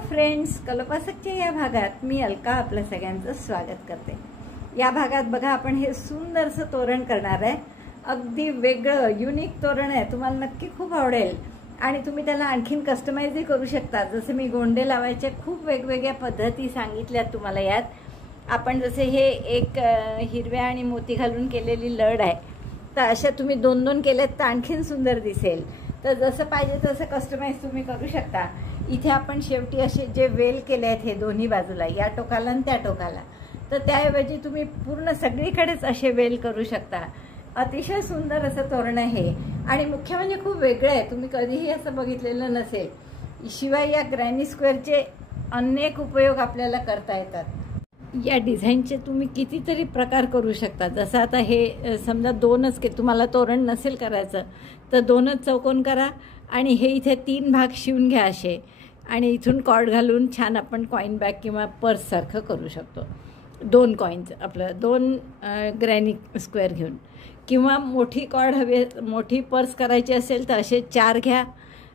Friends, कल्पवासकच्या या भागात मी अलका आपल्या सगळ्यांचं स्वागत करते। या भागात बघा आपण हे सुंदरसं तोरण करणार आहे। अगदी वेगळं युनिक तोरण आहे, तुम्हाला नक्की खूप आवडेल आणि तुम्ही त्याला आणखीन कस्टमाइजही करू शकता। जसे मी गोंडे लावायचे खूप वेगवेगळ्या पद्धती सांगितल्यात तुम्हाला। यात आपण जसे हे एक हिरव्या आणि मोती घालून केलेली लढ आहे, तर अशा तुम्ही दोन दोन केल्यात तर आणखीन सुंदर दिसेल। तर जसं पाहिजे तसं कस्टमाइज तुम्ही करू शकता। इथे आपण शेवटी असे जे वेल केले आहेत हे दोन्ही बाजूला, या टोकाला आणि त्या टोकाला, तर त्याऐवजी तुम्ही पूर्ण सगळीकडेच असे वेल करू शकता। अतिशय सुंदर असं तोरण आहे आणि मुख्य म्हणजे खूप वेगळं आहे, तुम्ही कधीही असं बघितलेलं नसेल। शिवाय या ग्रॅनी स्क्वेअरचे अनेक उपयोग आपल्याला करता येतात। या डिझाईनचे तुम्ही कितीतरी प्रकार करू शकता। जसं आता हे समजा दोनच के तुम्हाला तोरण नसेल करायचं तर दोनच चौकोन करा आणि हे इथे 3 भाग शिवून घ्या असे, आणि इथून कॉर्ड घालून छान आपण कॉइन बॅग किंवा पर्स सारखं करू शकतो। 2 कॉइन्स आपलं 2 ग्रॅनी स्क्वेअर घेऊन, किंवा मोठी कॉर्ड हवी, मोठी पर्स करायची असेल तर असे 4 घ्या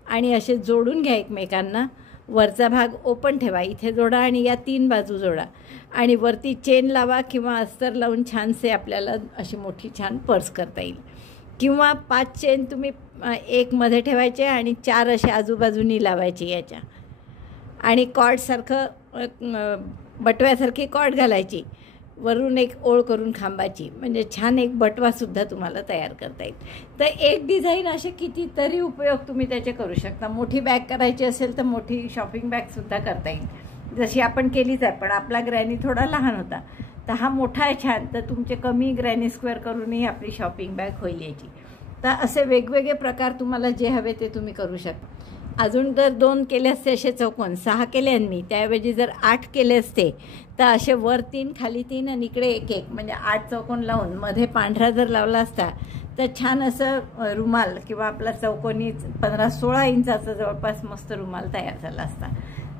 आणि असे जोडून घ्या एकमेकांना। वरचा भाग ओपन ठेवा, इथे जोडा आणि या 3 बाजू जोडा आणि वरती चेन लावा किंवा अस्तर लावून छानसे आपल्याला अशी मोठी छान पर्स करता येईल। किंवा 5 चेन तुम्ही एक मध्ये ठेवायचे आणि 4 असे आजूबाजूनी लावायचे याच्या, आणि कॉर्डसारखं बटव्यासारखी कॉर्ड घालायची, वरून एक ओळ करून खांबाची, म्हणजे छान एक बटवासुद्धा तुम्हाला तयार करता येईल। तर एक डिझाईन असे कितीतरी उपयोग तुम्ही त्याचे करू शकता। मोठी बॅग करायची असेल तर मोठी शॉपिंग बॅगसुद्धा करता येईल, जशी आपण केलीच आहे, पण आपला ग्रॅनी थोडा लहान होता, तर हा मोठा आहे छान, तर तुमचे कमी ग्रॅनी स्क्वेअर करूनही आपली शॉपिंग बॅग होईल याची। तर असे वेगवेगळे प्रकार तुम्हाला जे हवे ते तुम्ही करू शकता। अजून जर 2 केले असते असे चौकोन, 6 केले आणि मी त्याऐवजी जर 8 केले असते तर असे वर 3 खाली 3 आणि इकडे 1 म्हणजे 8 चौकोन लावून मध्ये पांढरा जर लावला असता तर छान असं रुमाल किंवा आपला चौकोनी 15-16 इंचाचा जवळपास मस्त रुमाल तयार झाला असता।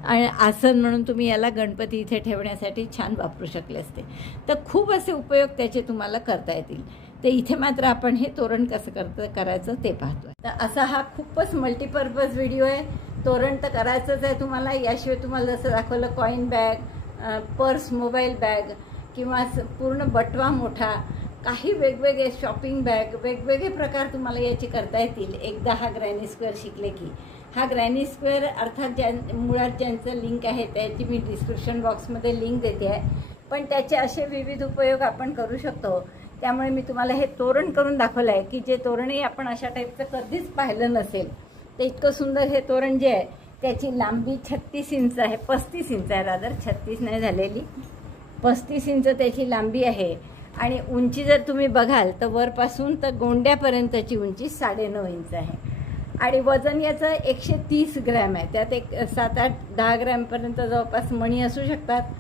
आणि आसन म्हणून तुम्ही याला गणपती इथे ठेवण्यासाठी छान वापरू शकले असते। तर खूप असे उपयोग त्याचे तुम्हाला करता येतील। ते इथे मात्र आपण हे तोरण कसं करायचं ते पाहतोय। तर असा हा खूपच मल्टीपर्पज व्हिडिओ आहे। तोरण तर करायचंच आहे तुम्हाला, याशिवाय तुम्हाला जसं दाखवलं coin bag, purse, mobile bag किंवा पूर्ण बटवा मोठा, काही वेगवेगळे शॉपिंग बॅग, वेगवेगळे प्रकार तुम्हाला याचे करता येतील एकदा हा ग्रॅनी स्क्वेअर शिकले की। हा ग्रॅनी स्क्वेअर अर्थात मुळात ज्यांचं लिंक आहे त्याची मी डिस्क्रिप्शन बॉक्समध्ये लिंक देते आहे, पण त्याचे असे विविध उपयोग आपण करू शकतो। त्यामुळे मी तुम्हाला हे तोरण करून दाखवलं आहे की जे तोरणही आपण अशा टाईपचं कधीच पाहिलं नसेल। ते इतकं सुंदर हे तोरण जे आहे त्याची लांबी 36 इंच आहे, 35 इंच आहे, रादर 36 नाही झालेली, 35 इंच त्याची लांबी आहे। आणि उंची जर तुम्ही बघाल तर वरपासून तर गोंड्यापर्यंतची उंची 9.5 इंच आहे। आणि वजन याचं 130 ग्रॅम आहे, त्यात एक 7-8-10 ग्रॅमपर्यंत जवळपास मणी असू शकतात।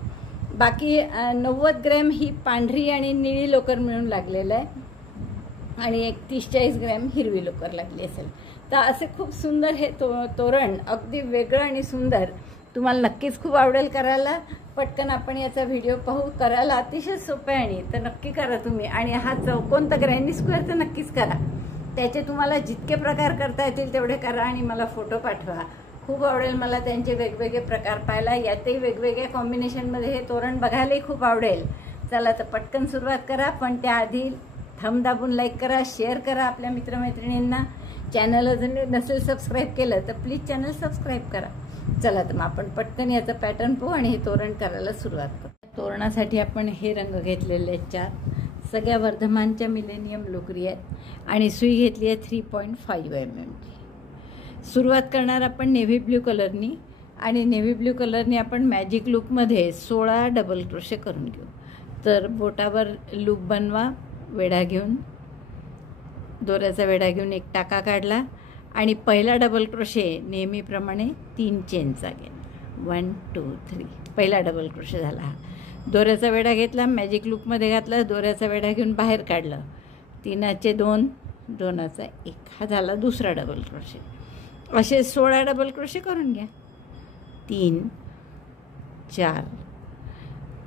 बाकी 90 ग्रॅम ही पांढरी आणि निळी लोकर मिळून लागलेलं आहे आणि एक 30-40 ग्रॅम हिरवी लोकर लागली असेल। तर असे खूप सुंदर हे तोरण अगदी वेगळं आणि सुंदर तुम्हाला नक्कीच खूप आवडेल करायला। पटकन आपण याचा व्हिडिओ पाहू। करायला अतिशय सोपं आहे आणि तर नक्की करा तुम्ही। आणि हा चौकोन तर ग्रॅनी स्क्वेअर तर नक्कीच करा, त्याचे तुम्हाला जितके प्रकार करता येतील तेवढे करा आणि मला फोटो पाठवा। खूप आवडेल मला त्यांचे वेगवेगळे प्रकार पाहायला, यातही वेगवेगळ्या कॉम्बिनेशनमध्ये हे तोरण बघायलाही खूप आवडेल। चला तर पटकन सुरुवात करा, पण त्याआधी थंब दाबून लाईक करा, शेअर करा आपल्या मित्रमैत्रिणींना। चॅनल जर नसेल सबस्क्राईब केलं तर प्लीज चॅनल सबस्क्राईब करा। चला तर मग आपण पटकन याचं पॅटर्न पाहू आणि हे तोरण करायला सुरुवात करू। तोरणासाठी आपण हे रंग घेतलेले आहेत 4, सगळ्या वर्धमानच्या मिलेनियम लोकरी आहेत आणि सुई घेतली आहे 3.5 mm ची। सुरुवात करणार आपण नेव्ही ब्ल्यू कलरनी, आणि नेव्ही ब्ल्यू कलरनी आपण मॅजिक लूपमध्ये 16 डबल क्रोशे करून घेऊ। तर बोटावर लूप बनवा, वेढा घेऊन, दोऱ्याचा वेढा घेऊन एक टाका काढला आणि पहिला डबल क्रोशे नेहमीप्रमाणे 3 चेनचा घ्या, 1 2 3, पहिला डबल क्रोशे झाला। हा दोऱ्याचा वेढा घेतला, मॅजिक लूपमध्ये घातला, दोऱ्याचा वेढा घेऊन बाहेर काढलं, 3चे 2, 2चा 1, हा झाला दुसरा डबल क्रोशे। असे 16 डबल क्रोशे करून घ्या, 3 4,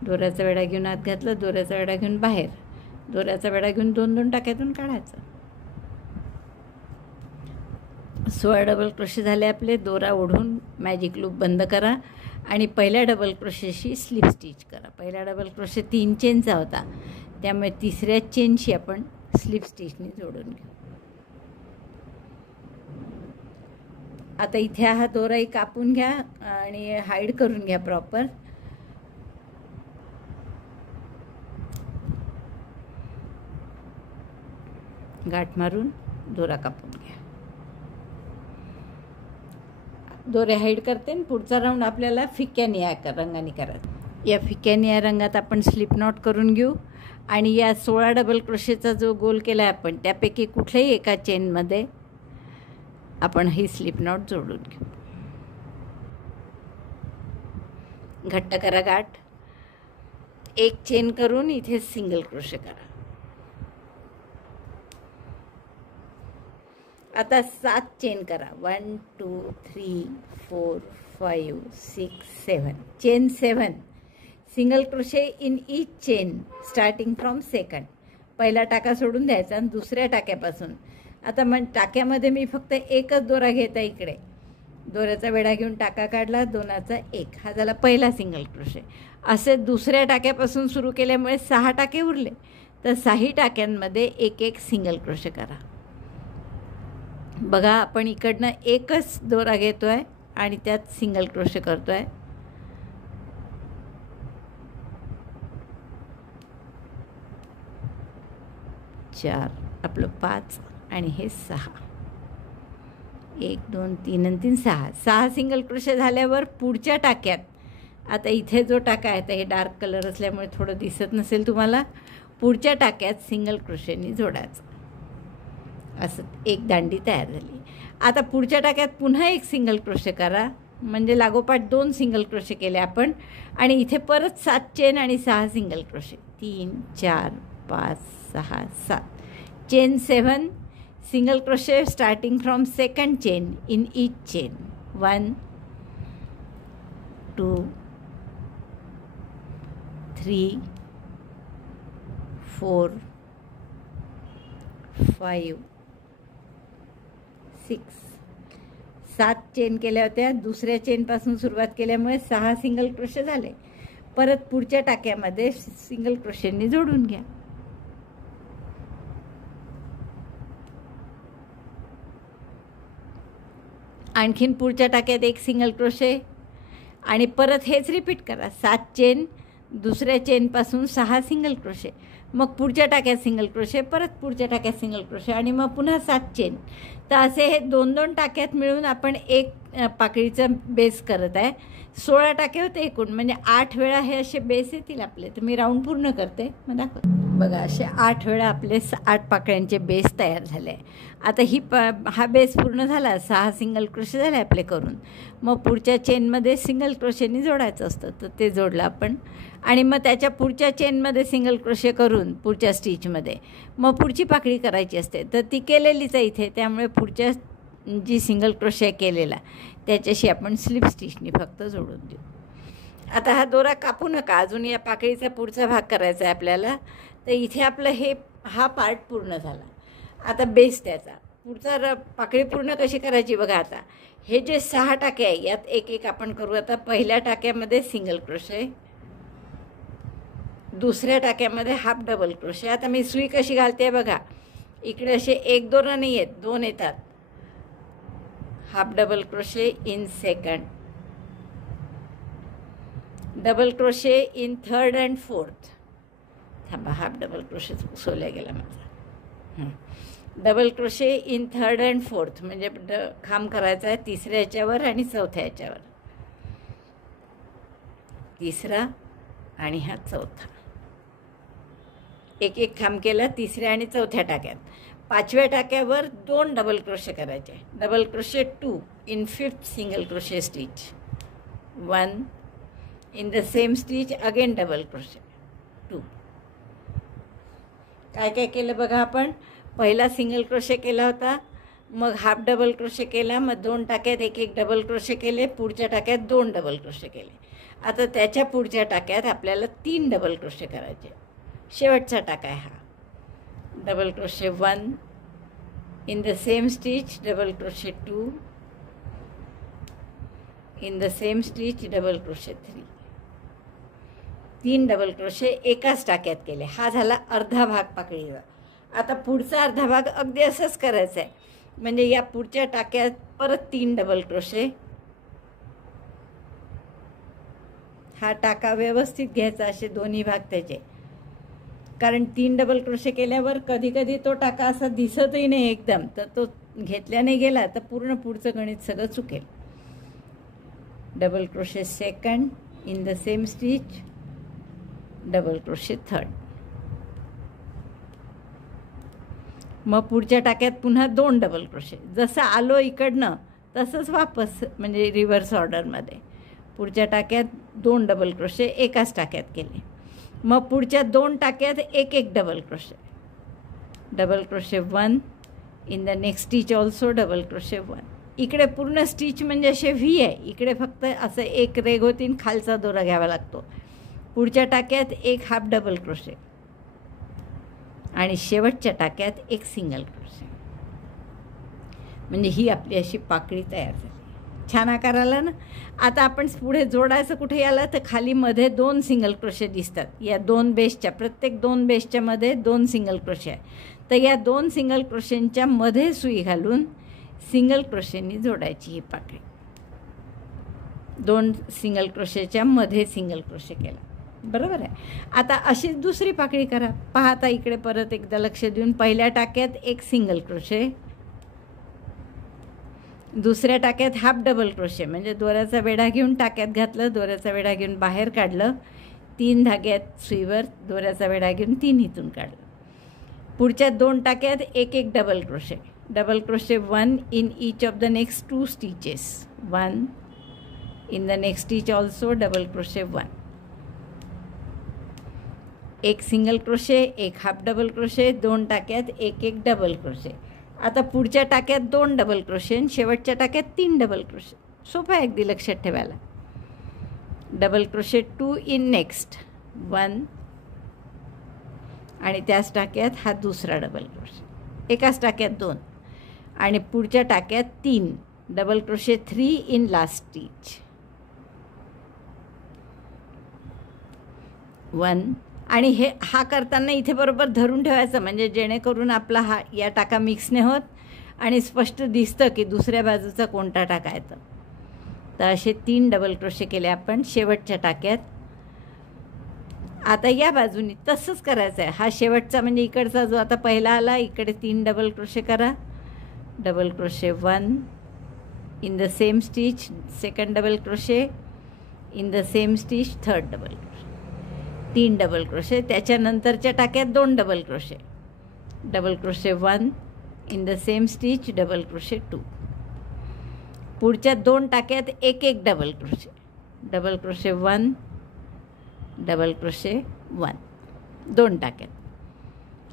दोऱ्याचा वेढा घेऊन आत घातलं, दोऱ्याचा वेढा घेऊन बाहेर, दोऱ्याचा वेढा घेऊन 2-2 टाक्यातून काढायचं। 16 डबल क्रोशे झाले आपले। दोरा ओढून मॅजिक लूप बंद करा आणि पहिल्या डबल क्रोशेशी स्लिप स्टिच करा. पहिला डबल क्रोशे 3 चेनचा होता, त्यामुळे तिसऱ्या चेनशी आपण स्लिप स्टिचने जोडून घेऊ. आता इथे हा दोराही कापून घ्या आणि हाईड करून घ्या प्रॉपर. गाठ मारून दोरा कापून घ्या. दोरे हाईड करते आणि पुढचा राऊंड आपल्याला फिक्या निळ्या रंगाने करायचा. या फिक्या निळ्या रंगात आपण स्लिप नॉट करून घेऊ आणि या 16 डबल क्रोशेचा जो गोल केला आहे आपण, त्यापैकी कुठल्याही एका चेनमध्ये आपण ही स्लिप नॉट जोडून घेऊ. घट्ट करा गाठ. एक चेन करून इथे सिंगल क्रोशे करा. आता 7 चेन करा. 1 2 3 4 5 6 7. Chain 7. Single crochet in each chain starting from second. पहिला टाका सोडून द्यायचा आणि दुसऱ्या टाक्यापासून. आता टाक्यामध्ये मी फक्त एकच दोरा घेत आहे. इकडे दोऱ्याचा वेढा घेऊन टाका काढला, 2चा 1. हा झाला पहिला सिंगल क्रोशे. असे दुसऱ्या टाक्यापासून सुरू केल्यामुळे 6 टाके उरले, तर 6 टाक्यांमध्ये एक एक सिंगल क्रोशे करा. बघा, आपण इकडनं एकच दोरा घेतो आहे आणि त्यात सिंगल क्रोशे करतो आहे. चार, आपलं 5 आणि हे 6. 1 2 3 आणि 3 6. 6 सिंगल क्रोशे झाल्यावर पुढच्या टाक्यात, आता इथे जो टाका आहे, तर हे डार्क कलर असल्यामुळे थोडं दिसत नसेल तुम्हाला, पुढच्या टाक्यात सिंगल क्रोशेनी जोडायचं. असं एक दांडी तयार झाली. आता पुढच्या टाक्यात पुन्हा एक सिंगल क्रोशे करा, म्हणजे लागोपाठ 2 सिंगल क्रोशे केले आपण. आणि इथे परत 7 चेन आणि 6 single crochet. 3 4 5 6 7. Chain 7. Single crochet starting from second chain in each chain. 1 2 3 4 5 6. 7 chain केल्या होत्या. दुसऱ्या चेनपासून सुरुवात केल्यामुळे 6 सिंगल क्रोशे झाले. परत पुढच्या टाक्यामध्ये सिंगल क्रोशेंनी जोडून घ्या. आणखीन पुढच्या टाक्यात एक सिंगल क्रोशे आणि परत हेच रिपीट करा. 7 चेन, दुसऱ्या चेनपासून 6 सिंगल क्रोशे, मग पुढच्या टाक्यात सिंगल क्रोशे, परत पुढच्या टाक्यात सिंगल क्रोशे आणि मग पुन्हा 7 चेन. तर असे हे 2-2 टाक्यात मिळून आपण एक पाकळीचा बेस करत आहे. 16 टाके होते एकूण, म्हणजे 8 वेळा हे असे बेस येतील आपले. तर मी राऊंड पूर्ण करते, मग दाखवते. बघा, असे 8 वेळा आपले 8 पाकळ्यांचे बेस तयार झाले आहे. आता हा बेस पूर्ण झाला. 6 सिंगल क्रोशे झाले आपले करून. मग पुढच्या चेनमध्ये सिंगल क्रोशेनी जोडायचं असतं, तर ते जोडलं आपण. आणि मग त्याच्या पुढच्या चेनमध्ये सिंगल क्रोशे करून पुढच्या स्टिचमध्ये मग पुढची पाकळी करायची असते. तर ती केलेलीच आहे इथे, त्यामुळे पुढच्या जी सिंगल क्रोशे केलेला त्याच्याशी आपण स्लिप स्टिचनी फक्त जोडून देऊ. आता हा दोरा कापू नका, अजून या पाकळीचा पुढचा भाग करायचा आहे आपल्याला. तर इथे आपलं हा पार्ट पूर्ण झाला. आता बेस त्याचा पुढचा पाकळी पूर्ण कशी करायची बघा. आता हे जे 6 टाके आहे, यात एक एक आपण करू. आता पहिल्या टाक्यामध्ये सिंगल क्रोशे, दुसऱ्या टाक्यामध्ये हाफ डबल क्रोशे. आता मी सुई कशी घालते बघा. इकडे असे 1 दोरा नाही आहेत, 2 येतात. Half double crochet in second, double crochet in third and fourth. थांबा, हाफ डबल क्रोशे उसवल्या गेला माझा. Double crochet in third and fourth, म्हणजे खांब करायचा आहे तिसऱ्या याच्यावर आणि चौथ्या याच्यावर. तिसरा आणि हा चौथा. एक एक खांब केला तिसऱ्या आणि चौथ्या टाक्यात. 5व्या टाक्यावर 2 डबल क्रोशे करायचे. Double crochet 2 in 5th single crochet stitch. 1 in the same stitch again double crochet 2. काय काय केलं बघा आपण. पहिला सिंगल क्रोशे केला होता, मग हाफ डबल क्रोशे केला, मग 2 टाक्यात एक एक डबल क्रोशे केले, पुढच्या टाक्यात 2 डबल क्रोशे केले. आता त्याच्या पुढच्या टाक्यात आपल्याला 3 डबल क्रोशे करायचे. शेवटचा टाका आहे हा. Double crochet 1 in the same stitch, double crochet 2, in the same stitch double crochet 3, 3 double crochet एकाच टाक्यात केले. हा झाला अर्धा भाग पाकळीचा. आता पुढचा अर्धा भाग अगदी असंच करायचं आहे. म्हणजे या पुढच्या टाक्यात परत 3 डबल क्रोशे. हा टाका व्यवस्थित घ्यायचा, असे दोन्ही भाग त्याचे, कारण 3 डबल क्रोशे केल्यावर कधी कधी तो टाका असा दिसतही नाही एकदम, तर तो घेतल्याने गेला तर पूर्ण पुढचं गणित सगळं चुकेल. Double crochet second in the same stitch, double crochet third. मग पुढच्या टाक्यात पुन्हा 2 डबल क्रोशे. जसं आलो इकडनं तसंच वापस, म्हणजे रिव्हर्स ऑर्डरमध्ये. पुढच्या टाक्यात 2 डबल क्रोशे एकाच टाक्यात केले. मग पुढच्या 2 टाक्यात एक double crochet. Double crochet 1 in the next stitch also double crochet 1. इकडे पूर्ण स्टिच म्हणजे असे व्ही आहे. इकडे फक्त असं एक रेघ होती, खालचा दोरा घ्यावा लागतो. पुढच्या टाक्यात एक हाफ डबल क्रोशे आणि शेवटच्या टाक्यात एक सिंगल क्रोशे. म्हणजे ही आपली अशी पाकळी तयार झाली. छान आकार आला ना. आता आपण पुढे जोडायचं कुठे याला, तर खाली मध्ये 2 सिंगल क्रोशे दिसतात. या 2 बेसच्या, प्रत्येक 2 बेसच्या मध्ये 2 सिंगल क्रोशे आहे. तर या 2 सिंगल क्रोशेंच्या मध्ये सुई घालून सिंगल क्रोशेंनी जोडायची ही पाकळी. 2 सिंगल क्रोशेच्या मध्ये सिंगल क्रोशे केला, बरोबर आहे. आता अशीच दुसरी पाकळी करा. पाहता इकडे परत एकदा लक्ष देऊन, पहिल्या टाक्यात एक सिंगल क्रोशे, दुसऱ्या टाक्यात हाफ डबल क्रोशे, म्हणजे दोऱ्याचा वेढा घेऊन टाक्यात घातलं, दोऱ्याचा वेढा घेऊन बाहेर काढलं, 3 धाग्यात सुईवर दोऱ्याचा वेढा घेऊन 3 इथून काढलं. पुढच्या 2 टाक्यात एक double crochet. Double crochet 1 in each of the next 2 stitches. 1 in the next stitch also double crochet 1. एक सिंगल क्रोशे, एक हाफ डबल क्रोशे, 2 टाक्यात एक डबल क्रोशे. आता पुढच्या टाक्यात 2 डबल क्रोशे आणि शेवटच्या टाक्यात 3 डबल क्रोशे. सोपं आहे अगदी लक्षात ठेवायला. डबल क्रोशे 2 इन नेक्स्ट 1 आणि त्याच टाक्यात हा दुसरा डबल क्रोशे. एकाच टाक्यात 2 आणि पुढच्या टाक्यात 3 double crochet 3 in last stitch. 1 आणि हा करताना इथे बरोबर धरून ठेवायचं, म्हणजे जेणेकरून आपला हा या टाका मिक्स नाही होत आणि स्पष्ट दिसतं की दुसऱ्या बाजूचा कोणता टाका येतं. तर असे 3 डबल क्रोशे केले आपण शेवटच्या टाक्यात. आता या बाजूनी तसंच करायचं आहे. हा शेवटचा म्हणजे इकडचा जो आता पहिला आला, इकडे 3 डबल क्रोशे करा. Double crochet 1 in the same stitch, second double crochet in the same stitch, third double crochet, 3 double crochet. त्याच्यानंतरच्या टाक्यात 2 double crochet. Double crochet 1 in the same stitch, double crochet 2. पुढच्या 2 टाक्यात एक double crochet. Double crochet 1 double crochet 1 2 टाक्यात.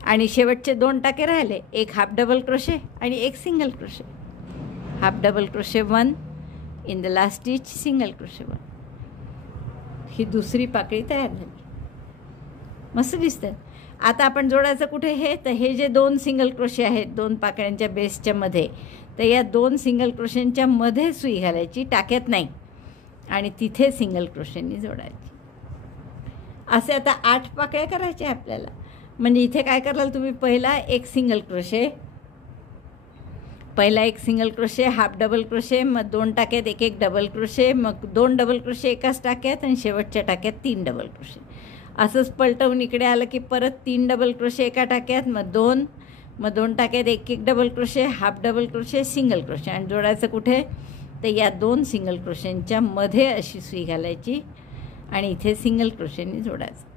आणि शेवटचे 2 टाके राहिले, एक हाफ डबल क्रोशे आणि एक single crochet. Half double crochet 1 in the last stitch, single crochet 1. ही दुसरी पाकळी तयार झाली. मस्त दिसतं. आता आपण जोडायचं कुठे हे, तर हे जे 2 सिंगल क्रोशे आहेत 2 पाकळ्यांच्या बेसच्या मध्ये, तर या 2 सिंगल क्रोशेंच्या मध्ये सुई घालायची, टाक्यात नाही, आणि तिथे सिंगल क्रोशेंनी जोडायची. असे आता 8 पाकळ्या करायच्या आपल्याला. म्हणजे इथे काय कराल तुम्ही, पहिला एक सिंगल क्रोशे, पहिला एक single crochet, half double crochet, मग 2 टाक्यात एक डबल क्रोशे, मग 2 डबल क्रोशे एकाच टाक्यात आणि शेवटच्या टाक्यात 3 डबल क्रोशे. असंच पलटवून इकडे आलं की परत 3 डबल क्रोशे एका टाक्यात, मग 2 टाक्यात एक double crochet, half double crochet, single crochet. आणि जोडायचं कुठे, तर या 2 सिंगल क्रोशेंच्या मध्ये अशी सुई घालायची आणि इथे सिंगल क्रोशेंनी जोडायचं.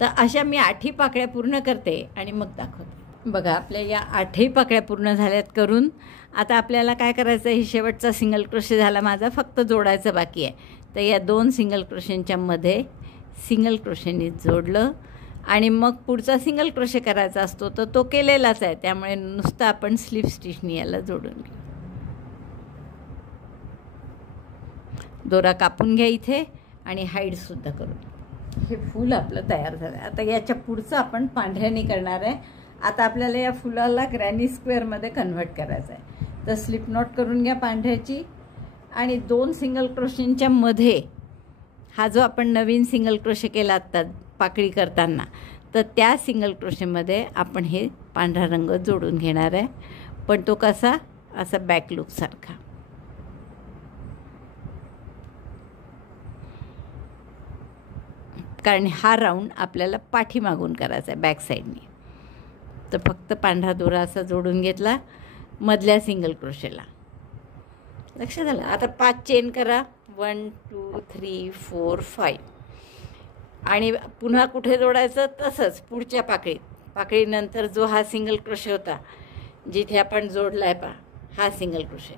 तर अशा मी 8 पाकळ्या पूर्ण करते आणि मग दाखवते. बघा आपल्या या 8 पाकळ्या पूर्ण झाल्यात करून. आता आपल्याला काय करायचं आहे, शेवटचा सिंगल क्रोशे झाला माझा, फक्त जोडायचं बाकी आहे. तर या 2 सिंगल क्रोशेंच्या मध्ये सिंगल क्रोशेंनी जोडलं आणि मग पुढचा सिंगल क्रोशे करायचा असतो, तर तो केलेलाच आहे, त्यामुळे नुसतं आपण स्लिप स्टिचनी याला जोडून घेऊ. दोरा कापून घ्या इथे आणि हाईडसुद्धा करून. हे फूल आपलं तयार झालं आहे. आता याच्या पुढचं आपण पांढऱ्याने करणार आहे. आता आपल्याला या फुलाला ग्रॅनी स्क्वेअरमध्ये कन्व्हर्ट करायचं आहे. तर स्लिप नॉट करून घ्या पांढऱ्याची आणि 2 सिंगल क्रोशेच्या मध्ये हा जो आपण नवीन सिंगल क्रोशे केला आता पाकळी करताना, तर त्या सिंगल क्रोशेमध्ये आपण हे पांढरा रंग जोडून घेणार आहे. पण तो कसा, असा बॅक लूप सारखा. कारण हा राऊंड आपल्याला पाठीमागून करायचा आहे बॅक साईडने. तर फक्त पांढरा दोरा असा जोडून घेतला मधल्या सिंगल क्रोशेला. लक्षात आलं. आता 5 चेन करा. 1 2 3 4 5. आणि पुन्हा कुठे जोडायचं, तसंच पुढच्या पाकळीनंतर जो हा सिंगल क्रोशे होता जिथे आपण जोडला आहे पहा, हा सिंगल क्रोशे,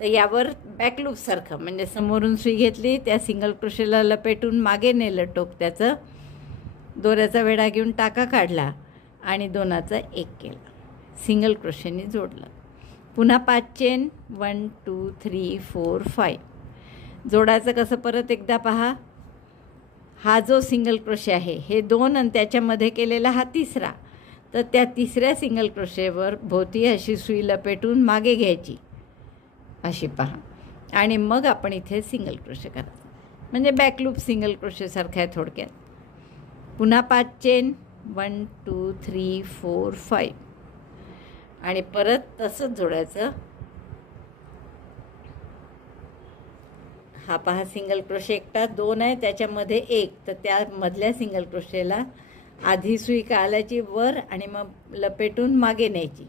तर यावर बॅक लूपसारखं म्हणजे समोरून सुई घेतली, त्या सिंगल क्रोशेला लपेटून मागे नेलं टोक त्याचं, दोऱ्याचा वेढा घेऊन टाका काढला आणि 2चा 1 केला, सिंगल क्रोशेने जोडलं. पुन्हा 5 चेन. 1 2 3 4 5. जोडायचं कसं परत एकदा पहा. हा जो सिंगल क्रोशे आहे हे 2 आणि त्याच्यामध्ये केलेला हा 3रा, तर त्या 3ऱ्या सिंगल क्रोशेवर भोवती अशी सुई लपेटून मागे घ्यायची अशी पहा. आणि मग आपण इथे सिंगल क्रोशे करायचं, म्हणजे बॅक लूप सिंगल क्रोशेसारखं आहे थोडक्यात. पुन्हा 5 चेन. 1 2 3 4 5. आणि परत तसंच जोडायचं. हा पहा सिंगल क्रोशे एकटा 2 आहे, त्याच्यामध्ये 1, तर त्या मधल्या सिंगल क्रोशेला आधी सुई काढायची वर आणि मग लपेटून मागे न्यायची,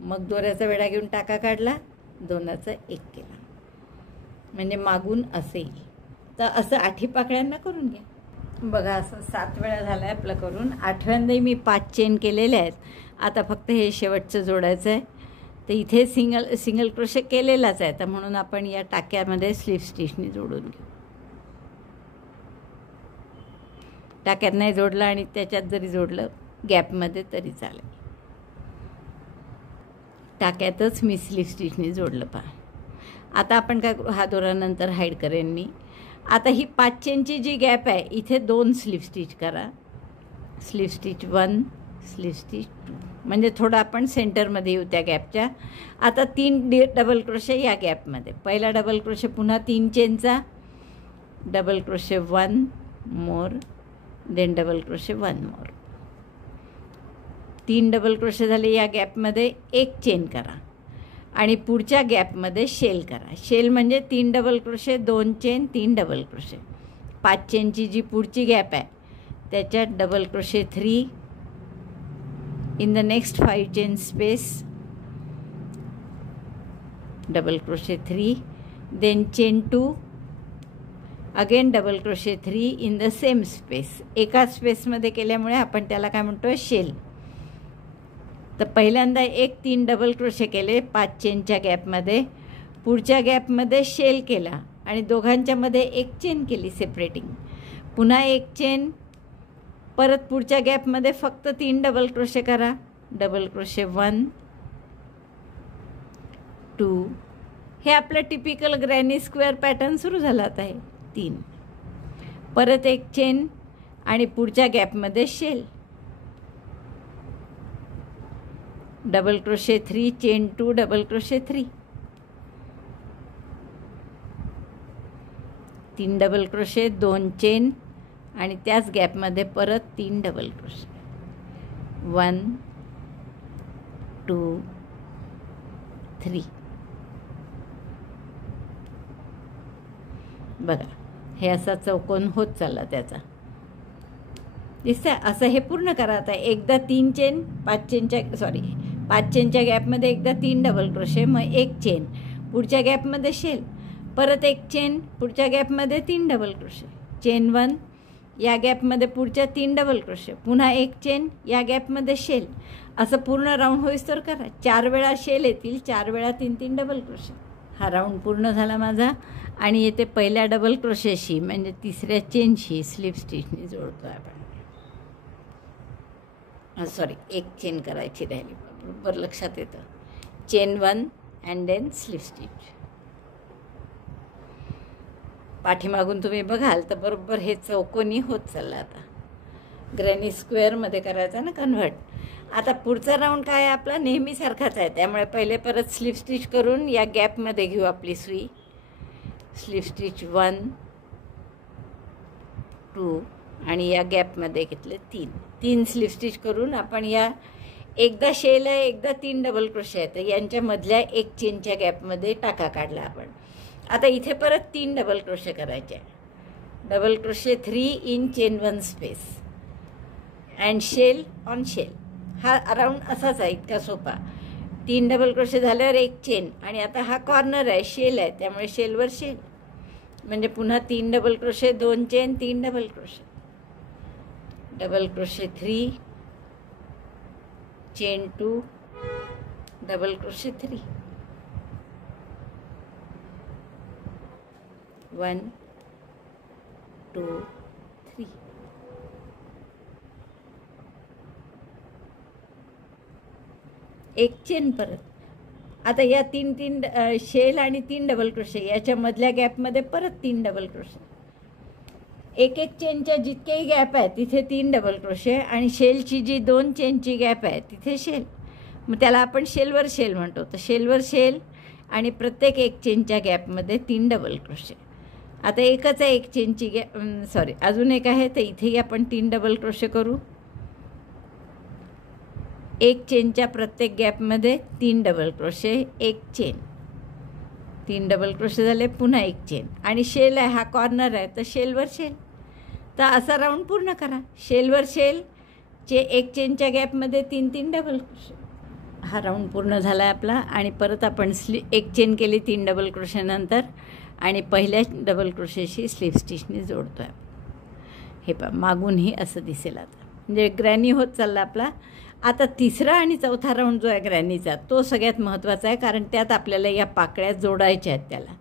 मग दोऱ्याचा वेढा घेऊन टाका काढला, 2चा 1 केला, म्हणजे मागून असे येईल. तर असं 8 पाकळ्यांना करून घ्या. बघा असं 7 वेळा झालं आहे आपलं करून. 8व्यांदाही मी 5 चेन केलेले आहेत. आता फक्त हे शेवटचं जोडायचं आहे. तर इथे सिंगल क्रोशे केलेलाच आहे, तर म्हणून आपण या टाक्यामध्ये स्लिप स्टिचने जोडून घेऊ. टाक्यात नाही जोडलं आणि त्याच्यात जरी जोडलं गॅपमध्ये तरी चालेल. टाक्यातच मी स्लिप स्टिचने जोडलं पहा. आता आपण काय करू, हा दोरा नंतर हाईड करेन मी. आता ही 5 चेनची जी गॅप आहे इथे 2 स्लिप स्टिच करा. स्लिप स्टिच 1, स्लिप स्टिच 2, म्हणजे थोडं आपण सेंटरमध्ये येऊ त्या गॅपच्या. आता 3 डबल क्रोशे या गॅपमध्ये. पहिला डबल क्रोशे, पुन्हा 3 चेनचा डबल क्रोशे 1 मोर, देन डबल क्रोशे 1 मोर. 3 डबल क्रोशे झाले. या गॅपमध्ये 1 चेन करा आणि पुढच्या गॅपमध्ये शेल करा. शेल म्हणजे 3 double crochet 2 chain 3 double crochet. 5 चेनची जी पुढची गॅप आहे त्याच्यात double crochet 3 in the next 5 chain space, double crochet 3, then chain 2, again double crochet 3 in the same space. एका स्पेसमध्ये केल्यामुळे आपण त्याला काय म्हणतो, शेल. तर पहिल्यांदा 3 डबल क्रोशे केले 5 चेनच्या गॅपमध्ये, पुढच्या गॅपमध्ये शेल केला आणि दोघांच्यामध्ये 1 चेन केली सेपरेटिंग. पुन्हा 1 चेन, परत पुढच्या गॅपमध्ये फक्त 3 डबल क्रोशे करा. Double crochet 1 2. हे आपलं टिपिकल ग्रॅनी स्क्वेअर पॅटर्न सुरू झाला आता आहे. 3, परत 1 चेन आणि पुढच्या गॅपमध्ये shell. Double crochet 3 chain 2 double crochet 3. 3 double crochet 2 chain आणि त्याच गॅपमध्ये परत 3 डबल क्रोशे. 1 2 3. बघा हे असा चौकोन होत चालला त्याचा. दिसतंय. असं हे पूर्ण करा. आता एकदा 3 चेन 5 चेनच्या गॅपमध्ये एकदा 3 डबल क्रोशे, मग 1 चेन, पुढच्या गॅपमध्ये शेल, परत 1 चेन, पुढच्या गॅपमध्ये 3 डबल क्रोशे, चेन 1, या गॅपमध्ये पुढच्या 3 डबल क्रोशे, पुन्हा 1 चेन, या गॅपमध्ये शेल. असं पूर्ण राऊंड होईस्तोवर करा. 4 वेळा शेल येतील, 4 वेळा 3 डबल क्रोशे. हा राऊंड पूर्ण झाला माझा. आणि येथे पहिल्या डबल क्रोशेशी म्हणजे 3ऱ्या चेनशी स्लिप स्टिचने जोडतो आपण. सॉरी, 1 चेन करायची राहिली, बरोबर लक्षात येतं. Chain 1 and then slip stitch. पाठीमागून तुम्ही बघाल तर बरोबर हे चौकोनी होत चाललं. आता ग्रॅनी स्क्वेअरमध्ये करायचा ना कन्व्हर्ट. आता पुढचा राऊंड काय आहे आपला, नेहमीसारखाच आहे. त्यामुळे पहिले परत स्लिप स्टिच करून या गॅपमध्ये घेऊ आपली सुई स्लीव स्टिच 1 2 आणि या गॅपमध्ये घेतले 3 स्लीव स्टिच करून आपण या एकदा शेल आहे, एकदा 3 डबल क्रोशे आहेत, यांच्यामधल्या एक चेनच्या गॅपमध्ये टाका काढला आपण. आता इथे परत 3 डबल क्रोशे करायचे. Double crochet 3 in chain 1 space and shell on shell. हा अराउंड असाच आहे, इतका सोपा. 3 डबल क्रोशे झाल्यावर एक चेन आणि आता हा कॉर्नर आहे, शेल आहे, त्यामुळे शेलवर शेल म्हणजे पुन्हा 3 double crochet 2 chain 3 double crochet. Double crochet 3 chain 2 double crochet 3 1 2 3. एक चेन परत. आता या 3 शेल आणि 3 डबल क्रोशे याच्यामधल्या गॅपमध्ये परत 3 डबल क्रोशे. एक चेनच्या जितकेही गॅप आहे तिथे 3 डबल क्रोशे आणि शेलची जी 2 चेनची गॅप आहे तिथे शेल. मग त्याला आपण शेलवर शेल म्हणतो. तर शेलवर शेल आणि प्रत्येक एक चेनच्या गॅपमध्ये 3 डबल क्रोशे. आता एकच आहे एक चेनची गॅप, अजून एक आहे, तर इथेही आपण 3 डबल क्रोशे करू. एक चेनच्या प्रत्येक गॅपमध्ये 3 डबल क्रोशे, एक चेन, 3 डबल क्रोशे झाले, पुन्हा एक चेन आणि शेल आहे, हा कॉर्नर आहे, तर शेलवर शेल. तर असा राऊंड पूर्ण करा. शेलवर शेल एक चेनच्या गॅपमध्ये 3 डबल क्रोशे. हा राऊंड पूर्ण झाला आहे आपला. आणि परत आपण एक चेन केली 3 डबल क्रोशेनंतर आणि पहिल्या डबल क्रोशेशी स्लीव स्टिचने जोडतो आहे. हे पहा, मागूनही असं दिसेल. आता म्हणजे ग्रॅनी होत चालला आपला. आता तिसरा आणि चौथा राऊंड जो आहे ग्रॅनीचा, तो सगळ्यात महत्त्वाचा आहे, कारण त्यात आपल्याला या पाकळ्या जोडायच्या आहेत. त्याला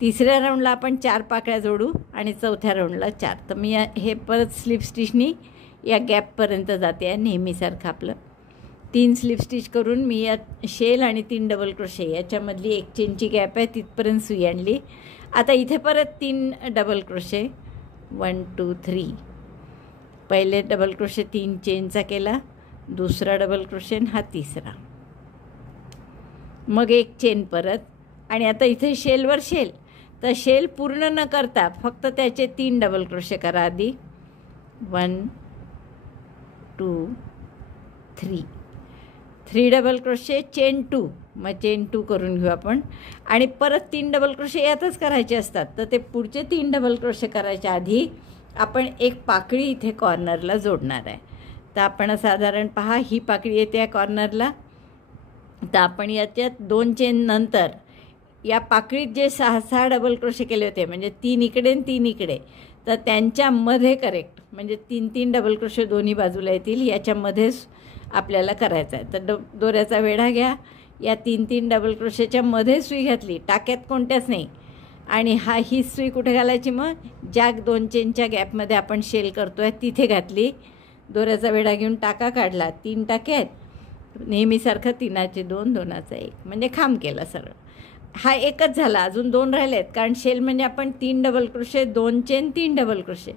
तिसऱ्या राऊंडला आपण 4 पाकळ्या जोडू आणि चौथ्या राऊंडला 4. तर मी हे परत स्लीव स्टिचनी या गॅपपर्यंत जाते आहे नेहमीसारखं आपलं. 3 स्लीव स्टिच करून मी या शेल आणि 3 डबल क्रोशे याच्यामधली एक चेनची गॅप आहे तिथपर्यंत सुई आणली. आता इथे परत 3 डबल क्रोशे 1 2 3. पहिले डबल क्रोशे 3 चेनचा केला, दुसरा डबल क्रोशे, हा तिसरा, मग एक चेन परत. आणि आता इथे शेलवर शेल, तर शेल पूर्ण न करता फक्त त्याचे 3 डबल क्रोशे करा आधी. 1 2 3 डबल क्रोशे चेन 2. मग चेन 2 करून घेऊ आपण आणि परत 3 डबल क्रोशे यातच करायचे असतात. तर ते पुढचे 3 डबल क्रोशे करायच्या आधी आपण एक पाकळी इथे कॉर्नरला जोडणार आहे. तर आपण साधारण पहा, ही पाकळी येते कॉर्नरला. तर आपण याच्यात 2 चेन नंतर या पाकळीत जे 6 डबल क्रोशे केले होते, म्हणजे 3 इकडे आणि 3 इकडे, तर त्यांच्यामध्ये करेक्ट म्हणजे 3 डबल क्रोशे दोन्ही बाजूला येतील, याच्यामध्येच आपल्याला करायचं आहे. तर दोऱ्याचा वेढा घ्या, या 3 डबल क्रोशेच्या मध्ये सुई घातली, टाक्यात कोणत्याच नाही. आणि ही सुई कुठे घालायची? मग ज्या 2 चेनच्या गॅपमध्ये आपण शेल करतो आहे तिथे घातली. दोऱ्याचा वेढा घेऊन टाका काढला, 3 टाके आहेत, नेहमीसारखं 3चे 2 2चा 1 म्हणजे खांब केला सरळ. हा एकच झाला, अजून 2 राहिले आहेत, कारण शेल म्हणजे आपण 3 double crochet 2 chain 3 double crochet.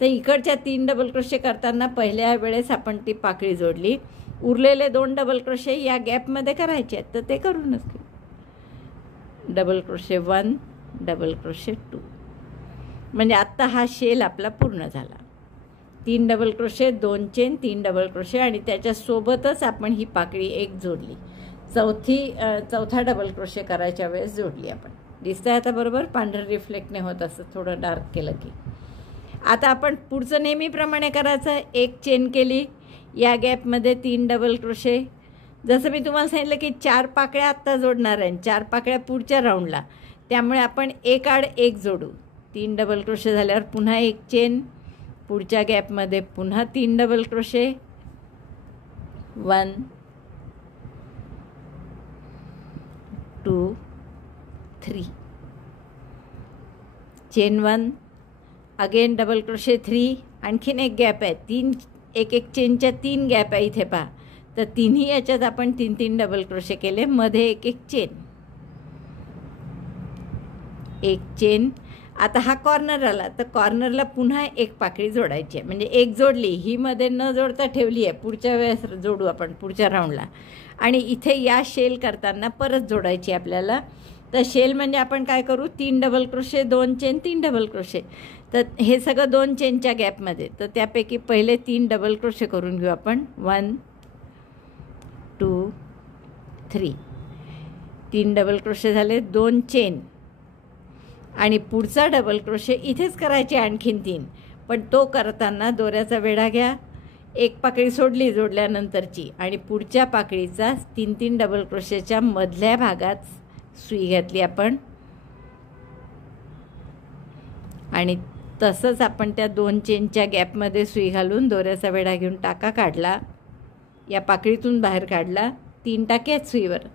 तर इकडच्या 3 डबल क्रोशे करताना पहिल्या वेळेस आपण ती पाकळी जोडली. उरलेले 2 डबल क्रोशे या गॅपमध्ये करायचे आहेत, तर ते करूनच घेऊ. डबल क्रोशे 1 डबल क्रोशे 2 म्हणजे आत्ता हा शेल आपला पूर्ण झाला. 3 double crochet 2 chain 3 double crochet आणि त्याच्यासोबतच आपण ही पाकळी एक जोडली. चौथा डबल क्रोशे करायच्या वेळेस जोडली आपण. दिसतंय आता बरोबर? पांढरं रिफ्लेक्टने होत असं थोडं डार्क केलं की. आता आपण पुढचं नेहमीप्रमाणे करायचं. एक चेन केली, या गॅपमध्ये 3 डबल क्रोशे. जसं मी तुम्हाला सांगितलं की 4 पाकळ्या आत्ता जोडणार आहे, 4 पाकळ्या पुढच्या राऊंडला, त्यामुळे आपण एक आड एक जोडू. 3 डबल क्रोशे झाल्यावर पुन्हा एक चेन, पुढच्या गॅपमध्ये पुन्हा 3 double crochet, 1 2 3 chain 1, again double crochet 3, आणखीन एक गॅप आहे, एक चेनच्या 3 गॅप आहे इथे पहा. तर तिन्ही याच्यात आपण 3 डबल क्रोशे केले, मध्ये एक चेन, एक चेन. आता हा कॉर्नर आला, तर कॉर्नरला पुन्हा एक पाकळी जोडायची आहे, म्हणजे एक जोडली, ही मध्ये न जोडता ठेवली आहे, पुढच्या वेळेस जोडू आपण पुढच्या राऊंडला. आणि इथे या शेल करताना परत जोडायची आपल्याला. तर शेल म्हणजे आपण काय करू, 3 double crochet, 2 chain, 3 double crochet. तर हे सगळं 2 चेनच्या गॅपमध्ये. तर त्यापैकी पहिले 3 डबल क्रोशे करून घेऊ आपण. 1 2 3. 3 डबल क्रोशे झाले, 2 चेन आणि पुढचा डबल क्रोशे इथेच करायचे आणखीन 3. पण तो करताना दोऱ्याचा वेढा घ्या, एक पाकळी सोडली जोडल्यानंतरची आणि पुढच्या पाकळीचा 3-3 डबल क्रोशेच्या मधल्या भागात सुई घातली आपण. आणि तसंच आपण त्या 2 चेनच्या गॅपमध्ये सुई घालून दोऱ्याचा वेढा घेऊन टाका काढला, या पाकळीतून बाहेर काढला. 3 टाके आहेत सुईवर,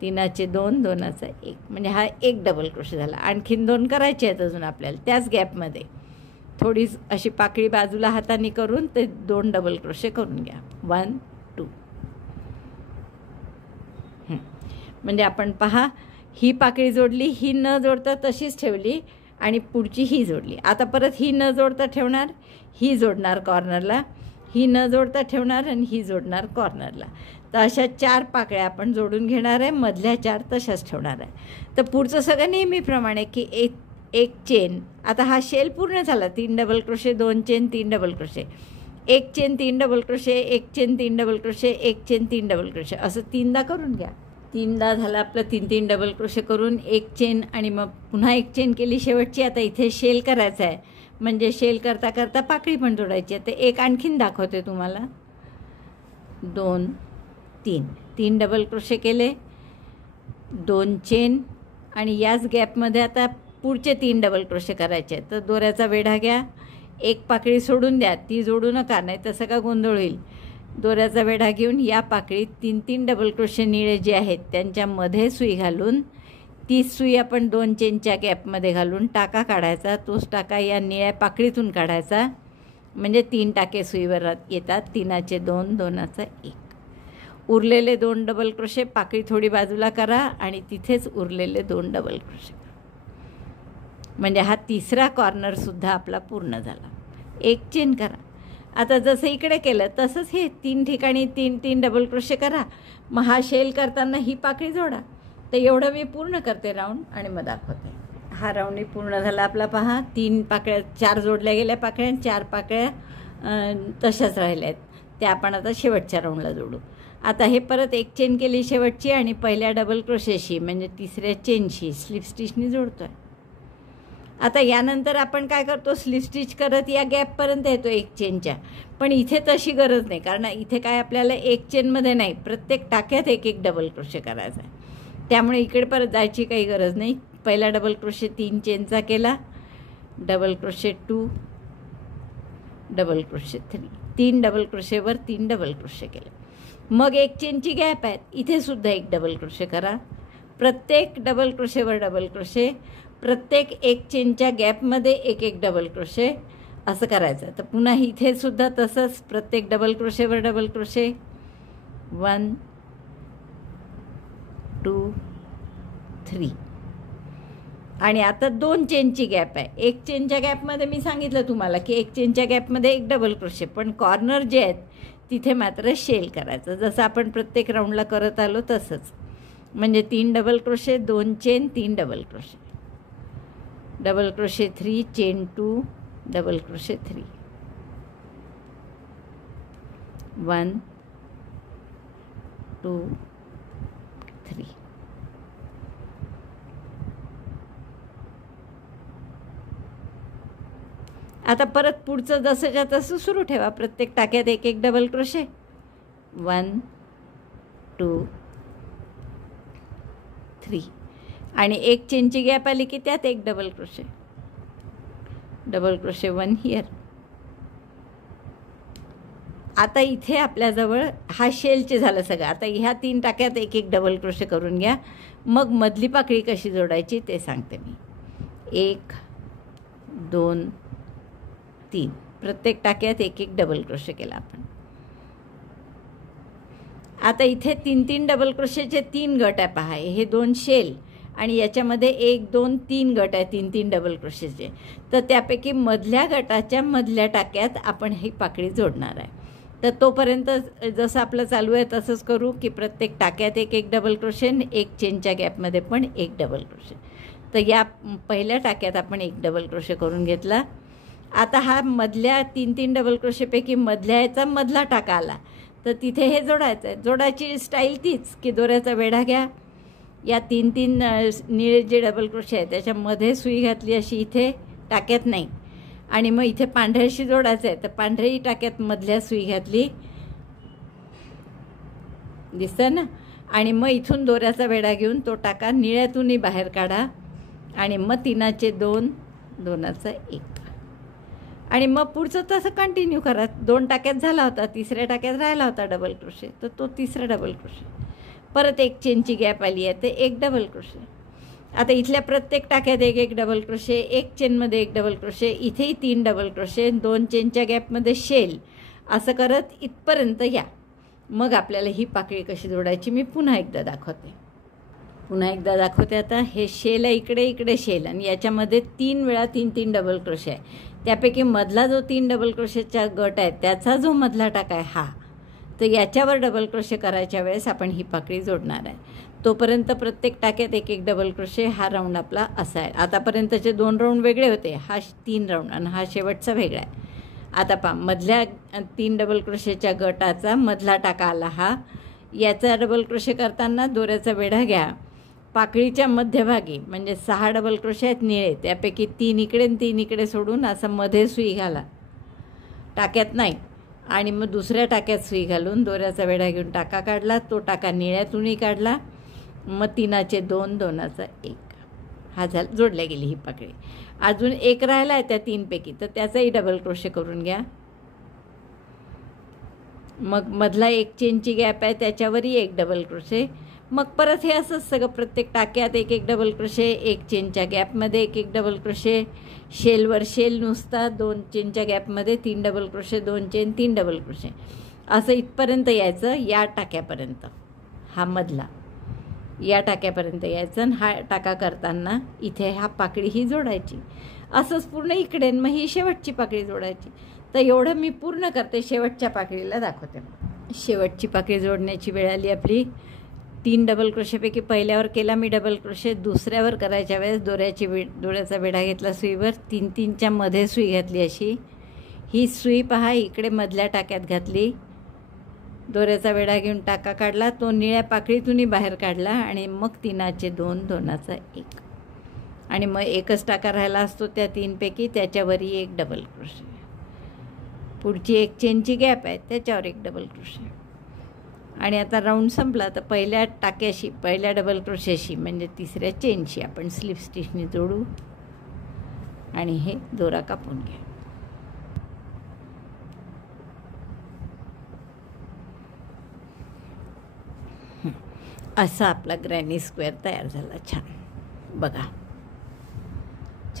3चे 2, 2चा 1, म्हणजे हा 1 डबल क्रोशे झाला. आणखीन 2 करायचे आहेत अजून आपल्याला त्याच गॅपमध्ये. थोडी अशी पाकळी बाजूला हाताने करून ते 2 डबल क्रोशे करून घ्या. 1 2. म्हणजे आपण पहा, ही पाकळी जोडली, ही न जोडता तशीच ठेवली आणि पुढची ही जोडली. आता परत ही न जोडता ठेवणार, ही जोडणार कॉर्नरला, ही न जोडता ठेवणार आणि ही जोडणार कॉर्नरला. तर अशा 4 पाकळ्या आपण जोडून घेणार आहे, मधल्या 4 तशाच ठेवणार आहे. तर पुढचं सगळं नेहमीप्रमाणे की एक चेन. आता हा शेल पूर्ण झाला. 3 double crochet, 2 chain, 3 double crochet, 1 chain, 3 double crochet, 1 chain, 3 double crochet, 1 chain, 3 double crochet, असं 3दा करून घ्या. 3दा झालं आपलं. 3-3 डबल क्रोशे करून 1 चेन आणि मग पुन्हा 1 चेन केली शेवटची. आता इथे शेल करायचा आहे, म्हणजे शेल करता करता पाकळी पण जोडायची आहे. तर एक आणखीन दाखवते तुम्हाला. 2 3 3 डबल क्रोशे केले, 2 चेन आणि याच गॅपमध्ये आता पुढचे 3 डबल क्रोशे करायचे. तर दोऱ्याचा वेढा घ्या, एक पाकळी सोडून द्या, ती जोडू नका, नाही तर सगळा गोंधळ होईल. दोऱ्याचा वेढा घेऊन या पाकळीत 3-3 डबल क्रोशे निळे जे आहेत त्यांच्यामध्ये सुई घालून, ती सुई आपण 2 चेनच्या गॅपमध्ये घालून टाका काढायचा. तोच टाका या निळ्या पाकळीतून काढायचा, म्हणजे 3 टाके सुईवर येतात. 3चे 2, 2चा 1. उरलेले 2 डबल क्रोशे पाकळी थोडी बाजूला करा आणि तिथेच उरलेले 2 डबल क्रोशे, म्हणजे हा 3रा कॉर्नरसुद्धा आपला पूर्ण झाला. 1 चेन करा. आता जसं इकडे केलं तसंच हे 3 ठिकाणी 3-3 डबल क्रोशे करा. मग हा शेल करताना ही पाकळी जोडा. तर एवढं मी पूर्ण करते राऊंड आणि मग दाखवते. हा राऊंडही पूर्ण झाला आपला. पहा, 3 पाकळ्या, 4 जोडल्या गेल्या पाकळ्या, 4 पाकळ्या तशाच राहिल्या आहेत. त्या आपण आता शेवटच्या राऊंडला जोडू. आता हे परत 1 चेन केली शेवटची आणि पहिल्या डबल क्रोशेशी म्हणजे 3ऱ्या चेनशी स्लिप स्टिचनी जोडतो आहे. आता यानंतर आपण काय करतो, स्लिप स्टिच करत या गॅपपर्यंत येतो 1 चेनच्या. पण इथे तशी गरज नाही, कारण इथे काय आपल्याला 1 चेनमध्ये नाही, प्रत्येक टाक्यात 1-1 डबल क्रोशे करायचा आहे. त्यामुळे इकडे परत जायची काही गरज नाही. पहिला डबल क्रोशे 3 चेनचा केला, double crochet 2, double crochet 3, 3 double क्रोशेवर 3 डबल क्रोशे केले. मग 1 चेनची गॅप आहे, इथे सुद्धा 1 डबल क्रोशे करा. प्रत्येक डबल क्रोशेवर डबल क्रोशे, प्रत्येक 1 चेनच्या गॅपमध्ये 1-1 डबल क्रोशे, असं करायचं. तर पुन्हा इथे सुद्धा तसंच प्रत्येक डबल क्रोशेवर डबल क्रोशे. 1 2 3. आणि आता 2 चेनची गॅप आहे. 1 चेनच्या गॅपमध्ये मी सांगितलं तुम्हाला की 1 चेनच्या गॅपमध्ये 1 डबल क्रोशे, पण कॉर्नर जे आहेत तिथे मात्र शेल करायचं, जसं आपण प्रत्येक राऊंडला करत आलो तसंच. म्हणजे 3 double crochet, 2 chain, 3 double crochet, double crochet 3, chain 2, double crochet 3, 1 2 3. आता परत पुढचं जसंच्या तसं सुरू ठेवा. प्रत्येक टाक्यात 1-1 डबल क्रोशे. 1 2 3. आणि 1 चेनची गॅप आली की त्यात 1 double crochet, double crochet 1 here. आता इथे आपल्याजवळ हा शेलचे झालं सगळं. आता ह्या 3 टाक्यात 1-1 डबल क्रोशे करून घ्या. मग मधली पाकळी कशी जोडायची ते सांगते मी. 1 2 3. प्रत्येक टाक्यात 1-1 डबल क्रोशे केला आपण. आता इथे 3-3 डबल क्रोशेचे 3 गट आहे. पहा, हे 2 शेल आणि याच्यामध्ये 1 2 3 गट आहे 3-3 डबल क्रोशेचे. तर त्यापैकी मधल्या गटाच्या मधल्या टाक्यात आपण ही पाकळी जोडणार आहे. तर तोपर्यंत जसं आपलं चालू आहे तसंच करू की प्रत्येक टाक्यात एक एक डबल क्रोशे, एक चेनच्या गॅपमध्ये पण एक डबल क्रोशे. तर या पहिल्या टाक्यात आपण एक डबल क्रोशे करून घेतला. आता हा मधल्या 3-3 डबल क्रोशेपैकी मधल्या याचा मधला टाका आला तर तिथे हे जोडायचं आहे. जोडायची स्टाईल तीच की दोऱ्याचा वेढा घ्या, या 3-3 निळे जे डबल क्रोशे आहे त्याच्यामध्ये सुई घातली अशी इथे टाक्यात नाही, आणि मग इथे पांढऱ्याशी जोडायचं आहे तर पांढऱ्याही टाक्यात मधल्या सुई घातली, दिसतं ना. आणि मग इथून दोऱ्याचा वेढा घेऊन तो टाका निळ्यातूनही बाहेर काढा आणि मग 3चे 2, 2चा 1, आणि मग पुढचं तसं कंटिन्यू करा. 2 टाक्यात झाला होता, तिसऱ्या टाक्यात राहिला होता डबल क्रोशे तर तो तिसरा डबल क्रोशे, परत एक चेनची गॅप आली आहे ते एक डबल क्रोशे. आता इथल्या प्रत्येक टाक्यात एक एक डबल क्रोशे, एक चेनमध्ये एक डबल क्रोशे, इथेही 3 डबल क्रोशे, 2 चेनच्या गॅपमध्ये शेल, असं करत इथपर्यंत या. मग आपल्याला ही पाकळी कशी जोडायची मी पुन्हा एकदा दाखवते. आता हे शेल आहे इकडे, इकडे शेल, आणि याच्यामध्ये 3 वेळा 3-3 डबल क्रोशे आहे. त्यापैकी मधला जो 3 डबल क्रोशेचा गट आहे त्याचा जो मधला टाका आहे हा, तर याच्यावर डबल क्रोशे करायच्या वेळेस आपण ही पाकळी जोडणार आहे. तोपर्यंत प्रत्येक टाक्यात एक एक डबल क्रोशे. हा राऊंड आपला असा आहे. आतापर्यंतचे 2 राऊंड वेगळे होते, हा 3 राऊंड आणि हा शेवटचा वेगळा आहे. आता पहा, मधल्या 3 डबल क्रोशेच्या गटाचा मधला टाका आला हा, याचा डबल क्रोशे करताना दोऱ्याचा वेढा घ्या. पाकळीच्या मध्यभागी म्हणजे 6 डबल क्रोशे आहेत निळे, त्यापैकी 3 इकडे आणि 3 इकडे सोडून असं मध्ये सुई घाला, टाक्यात नाही, आणि मग दुसऱ्या टाक्यात सुई घालून दोऱ्याचा वेढा घेऊन टाका काढला. तो टाका निळ्यातूनही काढला. मग 3चे 2, 2चा 1, हा झाला, जोडल्या गेली ही पाकळी. अजून एक राहिला आहे त्या 3पैकी तर त्याचाही डबल क्रोशे करून घ्या. मग मधला एक चेनची गॅप आहे त्याच्यावरही एक डबल क्रोशे. मग परत हे असंच सगळं प्रत्येक टाक्यात एक एक डबल क्रोशे, एक चेनच्या गॅपमध्ये एक एक डबल क्रोशे, शेलवर शेल नुसता, 2 चेनच्या गॅपमध्ये 3 double crochet, 2 chain 3 double crochet, असं इथपर्यंत यायचं. या टाक्यापर्यंत, हा मधला या टाक्यापर्यंत यायचं, आणि हा टाका करताना इथे हा पाकळी ही जोडायची. असंच पूर्ण इकडे, मग ही शेवटची पाकळी जोडायची. तर एवढं मी पूर्ण करते, शेवटच्या पाकळीला दाखवते. शेवटची पाकळी जोडण्याची वेळ आली आपली. 3 डबल क्रोशेपैकी पहिल्यावर केला मी डबल क्रोशे, दुसऱ्यावर करायच्या वेळेस दोऱ्याचा वेढा घेतला सुईवर, 3-3च्या मध्ये सुई घातली अशी. ही सुई पहा इकडे मधल्या टाक्यात घातली, दोऱ्याचा वेढा घेऊन टाका काढला, तो निळ्या पाकळीतूनही बाहेर काढला, आणि मग 3चे 2, 2चा 1, आणि मग एकच टाका राहिला असतो त्या 3पैकी, त्याच्यावरही एक डबल क्रोशे. पुढची एक चेनची गॅप आहे त्याच्यावर एक डबल क्रोशे. आणि आता राऊंड संपला तर पहिल्या टाक्याशी, पहिल्या डबल क्रोशेशी म्हणजे तिसऱ्या चेनशी आपण स्लिप स्टिचने जोडू, आणि हे दोरा कापून घ्या. असा आपला ग्रॅनी स्क्वेअर तयार झाला. छान बघा,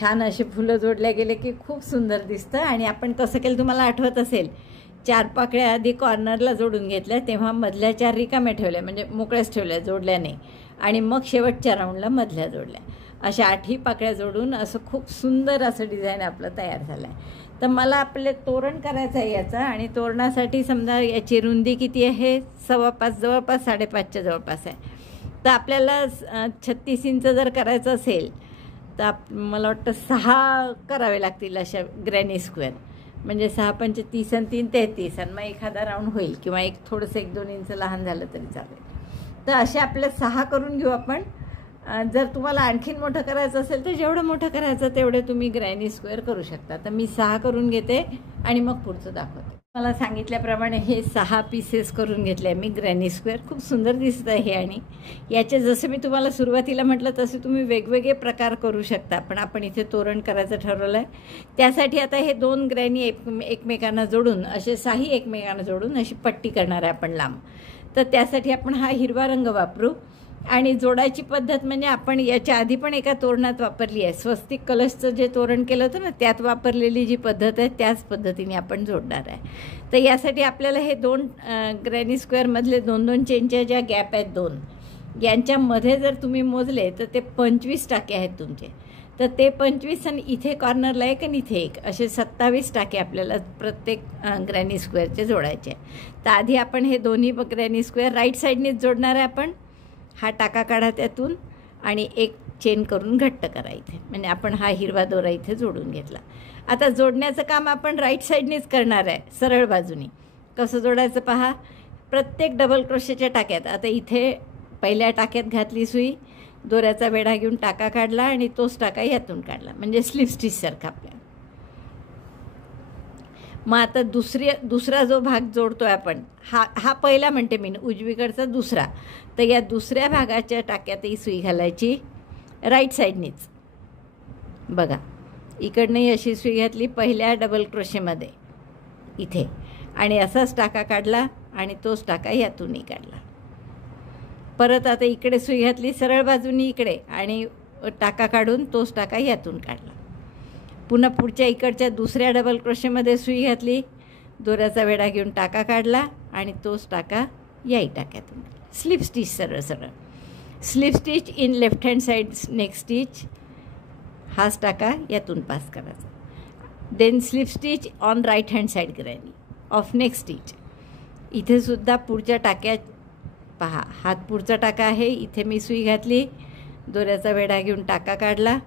छान असे फुलं जोडल्या गेले की खूप सुंदर दिसतं. आणि आपण कसं केलं तुम्हाला आठवत असेल, 4 पाकळ्या आधी कॉर्नरला जोडून घेतल्या, तेव्हा मधल्या 4 रिकाम्या ठेवल्या म्हणजे मोकळ्याच ठेवल्या, जोडल्या नाही, आणि मग शेवटच्या राऊंडला मधल्या जोडल्या. अशा 8ही पाकळ्या जोडून असं खूप सुंदर असं डिझाईन आपलं तयार झालं आहे. तर मला आपले तोरण करायचं आहे याचा, आणि तोरणासाठी समजा याची रुंदी किती आहे, 5.25, जवळपास 5.5च्या जवळपास आहे. तर आपल्याला 36 इंच जर करायचं असेल तर मला वाटतं 6 करावे लागतील अशा ग्रॅनी स्क्वेअर, म्हणजे 6 पंचे 30 आणि 3 33, आणि मग एखादा राऊंड होईल, किंवा एक थोडंसं 1-2 इंच लहान झालं तरी चालेल. तर असे आपल्या 6 करून घेऊ आपण. जर तुम्हाला आणखीन मोठं करायचं असेल तर जेवढं मोठं करायचं तेवढे तुम्ही ग्रॅनी स्क्वेअर करू शकता. तर मी 6 करून घेते आणि मग पुढचं दाखवते. मला सांगितल्याप्रमाणे हे 6 पीसेस करून घेतले मी ग्रॅनी स्क्वेअर. खूप सुंदर दिसत आहे हे, आणि याचे जसे मी तुम्हाला सुरुवातीला म्हटलं तसे तुम्ही वेगवेगळे प्रकार करू शकता. पण आपण इथे तोरण करायचं ठरवलं आहे. त्यासाठी आता हे 2 ग्रॅनी एकमेकांना जोडून, असे 6 एकमेकांना जोडून अशी पट्टी करणार आहे आपण लांब. तर त्यासाठी आपण हा हिरवा रंग वापरू. आणि जोडायची पद्धत म्हणजे आपण याच्या आधी पण एका तोरणात वापरली आहे, स्वस्तिक कलशचं जे तोरण केलं होतं ना, त्यात वापरलेली जी पद्धत आहे त्याच पद्धतीने आपण जोडणार आहे. तर यासाठी आपल्याला हे 2 ग्रॅनी स्क्वेअरमधले 2-2 चेनच्या ज्या गॅप आहेत 2, यांच्यामध्ये जर तुम्ही मोजले तर ते 25 टाके आहेत तुमचे. तर ते 25 आणि इथे कॉर्नरला एक आणि इथे एक असे 27 टाके आपल्याला प्रत्येक ग्रॅनी स्क्वेअरचे जोडायचे आहे. तर आधी आपण हे दोन्ही ग्रॅनी स्क्वेअर राईट साईडनेच जोडणार आहे आपण. हा टाका काढा त्यातून आणि एक चेन करून घट्ट करा इथे. म्हणजे आपण हा हिरवा दोरा इथे जोडून घेतला. आता जोडण्याचं काम आपण राईट साईडनेच करणार आहे, सरळ बाजूनी. कसं जोडायचं पहा. प्रत्येक डबल क्रोशेच्या टाक्यात आता इथे पहिल्या टाक्यात घातली सुई, दोऱ्याचा वेढा घेऊन टाका काढला आणि तोच टाका यातून काढला, म्हणजे स्लिप स्टिचसारखा आपल्या. मग आता दुसरा जो भाग जोडतोय आपण, हा पहिला म्हणते मी, उजवीकडचा दुसरा. तर या दुसऱ्या भागाच्या टाक्यातही सुई घालायची राईट साईडनीच. बघा, इकडनंही अशी सुई घातली पहिल्या डबल क्रोशेमध्ये इथे, आणि असाच टाका काढला आणि तोच टाका यातूनही काढला. परत आता इकडे सुई घातली सरळ बाजूनी इकडे आणि टाका काढून तोच टाका यातून काढला. पुन्हा पुढच्या इकडच्या दुसऱ्या डबल क्रोशेमध्ये सुई घातली, दोऱ्याचा वेढा घेऊन टाका काढला आणि तोच टाका याही टाक्यातून. स्लिप स्टिच सरळ सरळ. Slip stitch in left hand side neck stitch, हाच टाका यातून पास करायचा. Then slip stitch on right hand side granny of neck stitch. इथे सुद्धा पुढच्या टाक्यात पहा, हात पुढचा टाका आहे, इथे मी सुई घातली, दोऱ्याचा वेढा घेऊन टाका काढला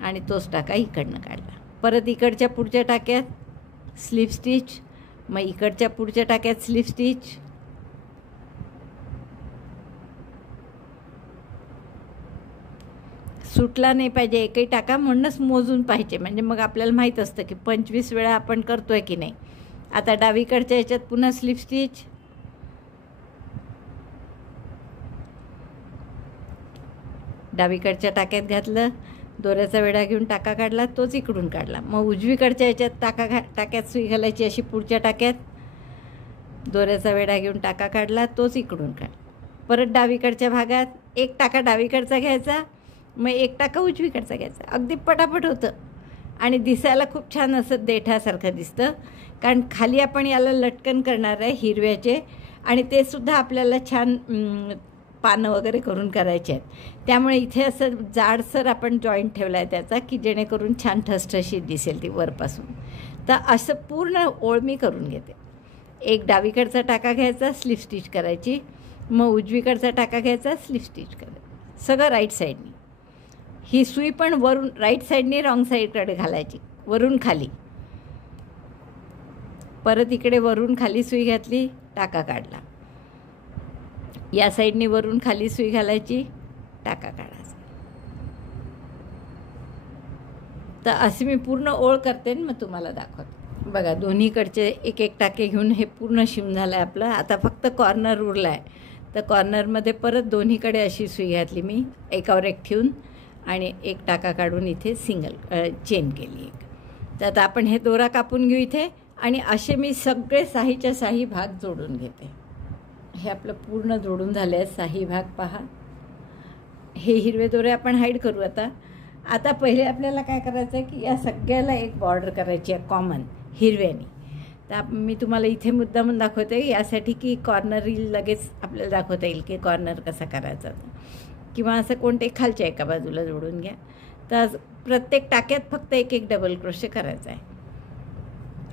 आणि तोच टाका इकडनं काढला. परत इकडच्या पुढच्या टाक्यात स्लिप स्टिच, मग इकडच्या पुढच्या टाक्यात स्लिप स्टिच. सुटला नाही पाहिजे एकही टाका, म्हणूनच मोजून पाहिजे, म्हणजे मग आपल्याला माहीत असतं की 25 वेळा आपण करतोय की नाही. आता डावीकडच्या याच्यात पुन्हा स्लिप स्टिच, डावीकडच्या टाक्यात घातलं, दोऱ्याचा वेढा घेऊन टाका काढला, तोच इकडून काढला. मग उजवीकडच्या याच्यात टाक्यात सुई घालायची अशी पुढच्या टाक्यात, दोऱ्याचा वेढा घेऊन टाका काढला, तोच इकडून काढला. परत डावीकडच्या भागात एक टाका डावीकडचा घ्यायचा, मग एक टाका उजवीकडचा घ्यायचा. अगदी पटापट होतं आणि दिसायला खूप छान असं देठासारखं दिसतं, कारण खाली आपण याला लटकन करणार आहे हिरव्याचे, आणि ते सुद्धा आपल्याला छान पानं वगैरे करून करायचे आहेत. त्यामुळे इथे असं जाडसर आपण जॉईंट ठेवला आहे त्याचा, की जेणेकरून छान ठसठशीत दिसेल ती वरपासून. तर असं पूर्ण ओळ मी करून घेते. एक डावीकडचा टाका घ्यायचा, स्लिप स्टिच करायची, मग उजवीकडचा टाका घ्यायचा, स्लिप स्टिच करायचं, सगळं राईट साईडनी. ही सुई पण वरून राईट साईडनी रॉंग साईडकडे घालायची, वरून खाली. परत इकडे वरून खाली सुई घातली, टाका काढला, या साईडनी वरून खाली सुई घालायची, टाका काढायचा. तर असे मी पूर्ण ओळ करते आणि मग तुम्हाला दाखवते. बघा, दोन्हीकडचे एक एक टाके घेऊन हे पूर्ण शिवून झालं आहे आपलं. आता फक्त कॉर्नर उरला आहे. तर कॉर्नरमध्ये परत दोन्हीकडे अशी सुई घातली मी, एकावर एक ठेवून, आणि एक टाका काढून इथे सिंगल चेन केली एक. तर आता आपण हे दोरा कापून घेऊ इथे, आणि असे मी सगळे साहीच्या साही भाग जोडून घेते. हे आपलं पूर्ण जोडून झाले आहे साही भाग. पहा, हे हिरवे दोरे आपण हाईड करू. आता पहिले आपल्याला काय करायचं आहे की या सगळ्याला एक बॉर्डर करायची आहे कॉमन हिरव्यानी. तर मी तुम्हाला इथे मुद्दामून दाखवते यासाठी की कॉर्नर लगेच आपल्याला दाखवता येईल की कॉर्नर कसा करायचा, किंवा असं कोणते खालच्या एका बाजूला जोडून घ्या. तर प्रत्येक टाक्यात फक्त एक एक डबल क्रोशे करायचा आहे,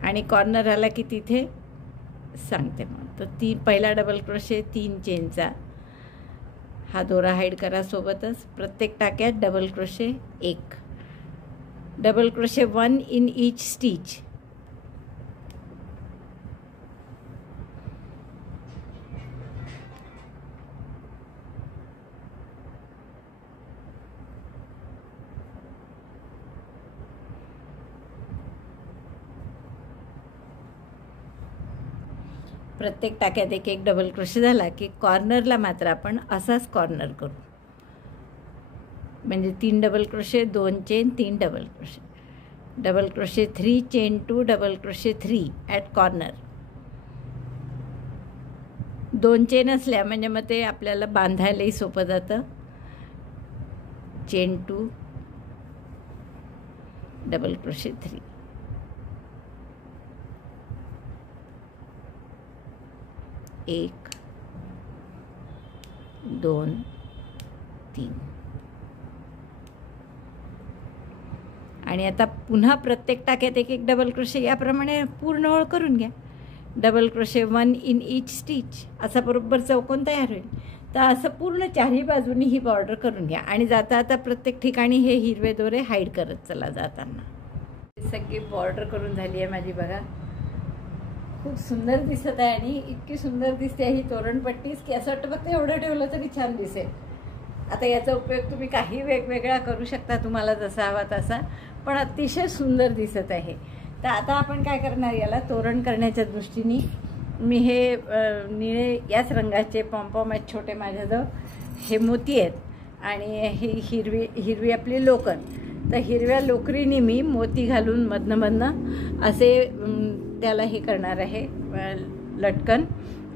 आणि कॉर्नर आला की तिथे सांगते मग. तर पहिला डबल क्रोशे 3 चेनचा, हा दोरा हाईड करा सोबतच. प्रत्येक टाक्यात double crochet 1, double crochet 1 in each stitch. प्रत्येक टाक्यात एक एक डबल क्रोशे झाला की कॉर्नरला मात्र आपण असाच कॉर्नर करू, म्हणजे 3 double crochet, 2 chain, 3 double crochet, double crochet 3 chain 2, double crochet 3 at corner. 2 chain असल्या म्हणजे मग ते आपल्याला बांधायलाही सोपं जातं. चेन 2, डबल क्रोशे 3, एक, 2 3 आणि आता पुन्हा प्रत्येक टाक्यात एक एक डबल क्रोशे याप्रमाणे पूर्ण ओळ करून घ्या. Double crochet 1 in each stitch असा बरोबर चौकोन तयार होईल. तर असं पूर्ण चारही बाजूनी ही बॉर्डर करून घ्या आणि जाता आता प्रत्येक ठिकाणी हे हिरवे दोरे हाईड करत चला जाताना. सगळी बॉर्डर करून झाली आहे माझी बघा. खूप सुंदर दिसत आहे आणि इतकी सुंदर दिसते ही तोरणपट्टीच की असं वाटतं फक्त एवढं ठेवलं तरी छान दिसेल. आता याचा उपयोग तुम्ही काही वेगवेगळा करू शकता तुम्हाला जसा हवा तसा, पण अतिशय सुंदर दिसत आहे. तर आता आपण काय करणार, याला तोरण करण्याच्या दृष्टीने मी हे निळे याच रंगाचे पॉम्पॉम आहेत छोटे माझ्याजवळ. हे मोती आहेत आणि ही हिरवी आपली लोकर. तर हिरव्या लोकरीने मी मोती घालून मधनं असे त्याला हे करणार आहे लटकन,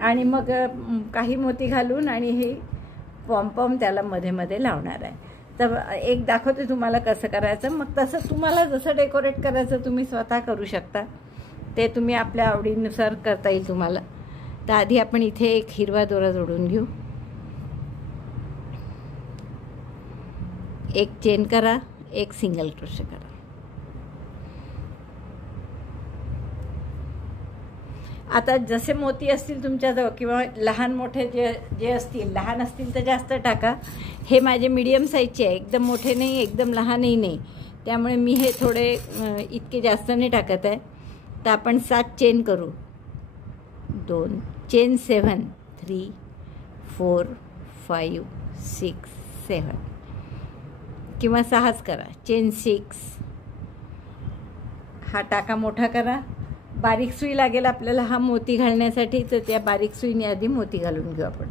आणि मग काही मोती घालून आणि हे पॉम्पॉम त्याला मध्ये मध्ये लावणार आहे. तर एक दाखवते तुम्हाला कसं करायचं. मग तसं तुम्हाला जसं डेकोरेट करायचं तुम्ही स्वतः करू शकता. ते तुम्ही आपल्या आवडीनुसार करता येईल तुम्हाला. तर आधी आपण इथे एक हिरवा दोरा जोडून घेऊ. एक चेन करा, एक सिंगल क्रोशे करा. आता जसे मोती असतील तुमच्याजवळ किंवा लहान मोठे जे असतील, लहान असतील तर जास्त टाका. हे माझे मीडियम साईजचे आहे, एकदम मोठे नाही एकदम लहानही नाही, त्यामुळे मी हे थोडे इतके जास्त नाही टाकत आहे. तर आपण 7 चेन करू. 2 चेन 7 3 4 5 6 7 किंवा 6च करा. चेन 6. हा टाका मोठा करा. बारीक सुई लागेल आपल्याला हा मोती घालण्यासाठी, तर त्या बारीक सुईने आधी मोती घालून घेऊ आपण.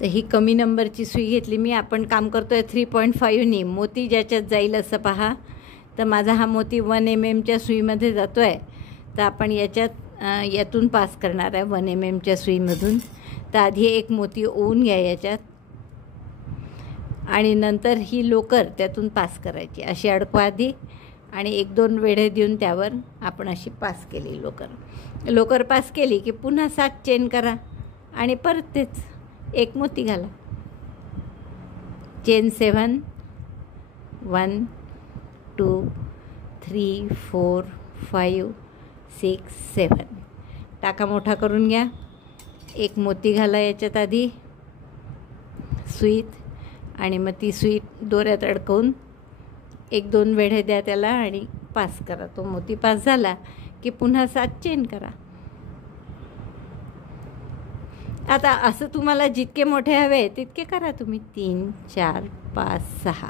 तर ही कमी नंबरची सुई घेतली मी. आपण काम करतोय 3.5नी. मोती ज्याच्यात जाईल असं पहा. तर माझा हा मोती 1 mm सुईमध्ये जातो आहे. तर आपण यातून पास करणार आहे 1 mm सुईमधून. तर आधी एक मोती ओवून घ्या याच्यात आणि नंतर ही लोकर त्यातून पास करायची. अशी अडकवा आधी आणि 1-2 वेढे देऊन त्यावर आपण अशी पास केली लोकर पास केली की पुन्हा 7 चेन करा आणि परत तेच एक मोती घाला. चेन 7 1 2 3 4 5 6 7. टाका मोठा करून घ्या. एक मोती घाला याच्यात आधी सुईत आणि मग ती सुई दोऱ्यात अडकवून 1-2 वेढे द्या त्याला आणि पास करा. तो मोती पास झाला की पुन्हा 7 चेन करा. आता असं तुम्हाला जितके मोठे हवे तितके करा तुम्ही. 3 4 5 6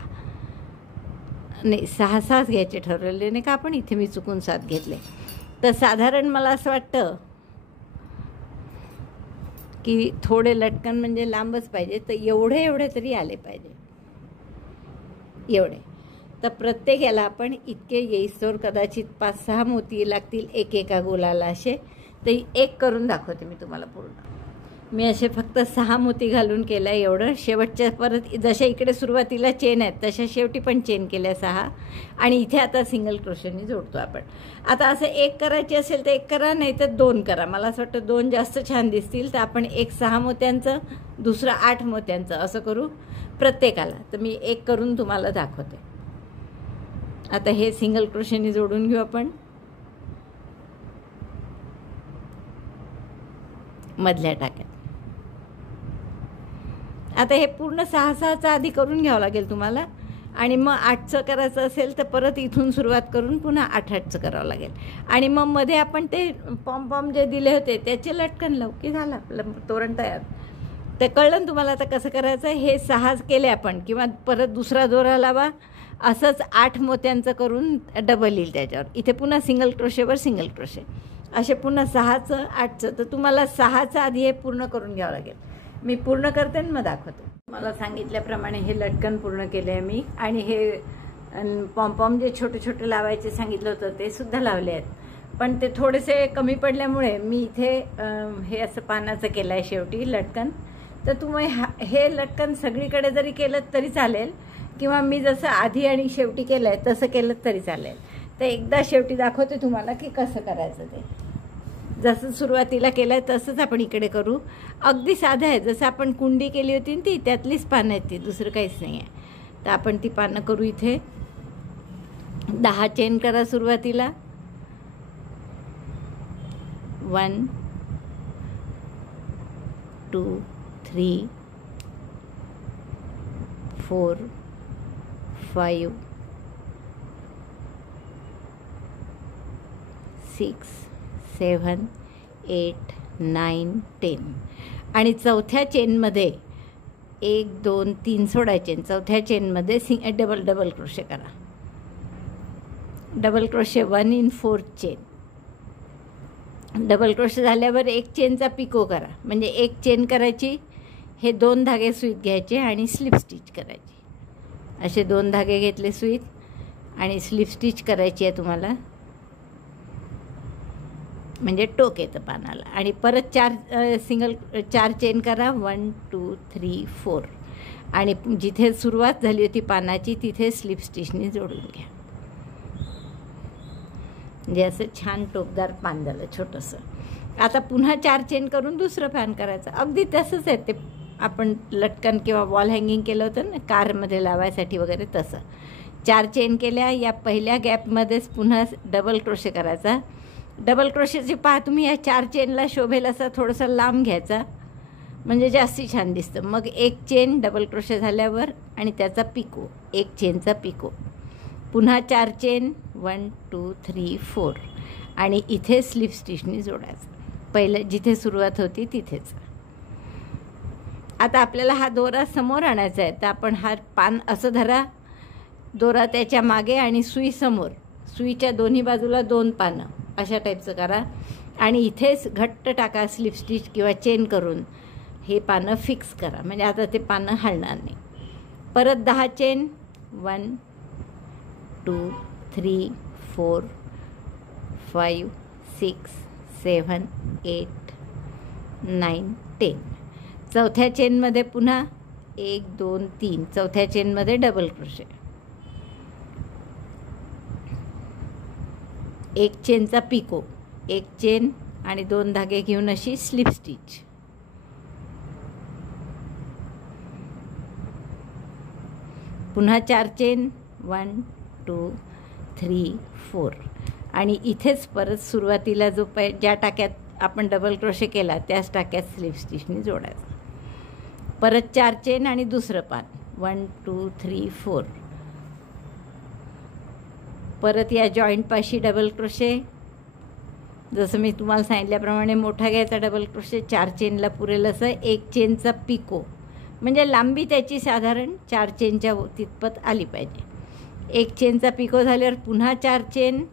नाही 6 घ्यायचे ठरवले नाही का आपण. इथे मी चुकून 7 घेतले. तर साधारण मला असं वाटतं की थोडे लटकन म्हणजे लांबच पाहिजे. तर एवढे तरी आले पाहिजे एवढे. तर प्रत्येक याला आपण इतके येईस्तोवर कदाचित 5-6 मोती लागतील एका गोलाला असे. तर एक करून दाखवते मी तुम्हाला पूर्ण. मी असे फक्त 6 मोती घालून केलं आहे एवढं. शेवटच्या परत जशा इकडे सुरुवातीला चेन आहेत तशा शेवटी पण चेन केल्या 6 आणि इथे आता सिंगल क्रोशेने जोडतो आपण. आता असं एक करायची असेल तर 1 करा, नाही तर 2 करा. मला असं वाटतं 2 जास्त छान दिसतील. तर आपण एक 6 मोत्यांचं दुसरं 8 मोत्यांचं असं करू प्रत्येकाला. तर मी एक करून तुम्हाला दाखवते. आता हे सिंगल क्रोशेने जोडून घेऊ आपण मधल्या टाक्यात. आता हे पूर्ण 6-6चं आधी करून घ्यावं लागेल तुम्हाला आणि मग 8चं करायचं असेल तर परत इथून सुरुवात करून पुन्हा 8-8चं करावं लागेल. आणि मग मध्ये आपण ते पॉम्पॉम जे दिले होते त्याचे लटकन लावू की झालं आपलं तोरण तयार. तर कळलं ना तुम्हाला आता कसं करायचं. हे 6 केले आपण किंवा परत दुसरा दोरा लावा. असंच 8 मोत्यांचं करून डबल येईल त्याच्यावर. इथे पुन्हा सिंगल क्रोशेवर सिंगल क्रोशे असे पुन्हा 6चं 8चं. तर तुम्हाला 6चं आधी हे पूर्ण करून घ्यावं लागेल. मी पूर्ण करते आणि मग दाखवते. मला सांगितल्याप्रमाणे हे लटकन पूर्ण केले आहे मी. आणि हे पॉम्पॉम जे छोटे छोटे लावायचे सांगितलं होतं ते सुद्धा लावले आहेत. पण ते थोडेसे कमी पडल्यामुळे मी इथे हे असं पानाचं केलं आहे शेवटी लटकन. तर तुम्ही हे लटकन सगळीकडे जरी केलं तरी चालेल किंवा मी जसं आधी आणि शेवटी केलं आहे तसं केलं तरी चालेल. तर एकदा शेवटी दाखवते तुम्हाला की कसं करायचं ते. जसं सुरुवातीला केलं तसंच आपण इकडे करू. अगदी साधं आहे, जसं आपण कुंडी केली होती ना ती त्यातलीच पानं आहेत ती, दुसरं काहीच नाही आहे. तर आपण ती पानं करू. इथे 10 चेन करा सुरुवातीला. 1 2 3 4 5 6 7 8 9 10. आणि चौथ्या चेनमध्ये 1 2 3 सोडायचे. चौथ्या चेनमध्ये डबल क्रोशे करा. Double crochet 1 in 4 chain. Double crochet झाल्यावर 1 चेनचा पिको करा. म्हणजे 1 चेन करायची, हे 2 धागे सुईत घ्यायचे आणि स्लिप स्टिच करायची. असे 2 धागे घेतले सुईत आणि स्लिप स्टिच करायची आहे तुम्हाला, म्हणजे टोक येतं पानाला. आणि परत 4 चेन करा. 1 2 3 4. आणि जिथे सुरुवात झाली होती पानाची तिथे स्लिप स्टिचने जोडून घ्या. म्हणजे असं छान टोकदार पान झालं छोटंसं. आता पुन्हा 4 चेन करून दुसरं पान करायचं. अगदी तसंच आहे ते, आपण लटकन किंवा वॉल हँगिंग केलं होतं ना कारमध्ये लावायसाठी वगैरे, तसं 4 चेन केल्या. या पहिल्या गॅपमध्येच पुन्हा डबल क्रोशे करायचा. डबल क्रोशेचे पहा तुम्ही या 4 चेनला शोभेल असं थोडंसं लांब घ्यायचा, म्हणजे जास्ती छान दिसतं. मग 1 चेन डबल क्रोशे झाल्यावर आणि त्याचा पिको, 1 चेनचा पिको. पुन्हा 4 चेन. 1 2 3 4. आणि इथे स्लिप स्टिचनी जोडायचं, पहिलं जिथे सुरुवात होती तिथेच. आता आपल्याला हा दोरा समोर आणायचा आहे, तर आपण हा पान असं धरा, दोरा त्याच्या मागे आणि सुई समोर. सुईच्या दोन्ही बाजूला 2 पानं अशा टाईपचं करा. आणि इथेच घट्ट टाका स्लिप स्टिच किंवा चेन करून हे पानं फिक्स करा, म्हणजे आता ते पानं हलणार नाही. परत 10 चेन. 1 2 3 4 5 6 7 8 9 10. चौथ्या चेनमध्ये पुन्हा 1 2 3. चौथ्या चेनमध्ये डबल क्रोशे. 1 चेनचा पिको, 1 चेन आणि 2 धागे घेऊन अशी स्लिप स्टिच. पुन्हा 4 चेन. 1 2 3 4. आणि इथेच परत सुरुवातीला जो ज्या टाक्यात आपण डबल क्रोशे केला त्याच टाक्यात स्लिप स्टिचनी जोडायचा. परत 4 चेन आणि दुसरं पान. 1 2 3 4. परत या जॉईंटपाशी डबल क्रोशे, जसं मी तुम्हाला सांगितल्याप्रमाणे मोठा घ्यायचा डबल क्रोशे. 4 चेनला पुरेल असं 1 चेनचा पिको, म्हणजे लांबी त्याची साधारण 4 चेनच्या तितपत आली पाहिजे. 1 चेनचा पिको झाल्यावर पुन्हा 4 चेन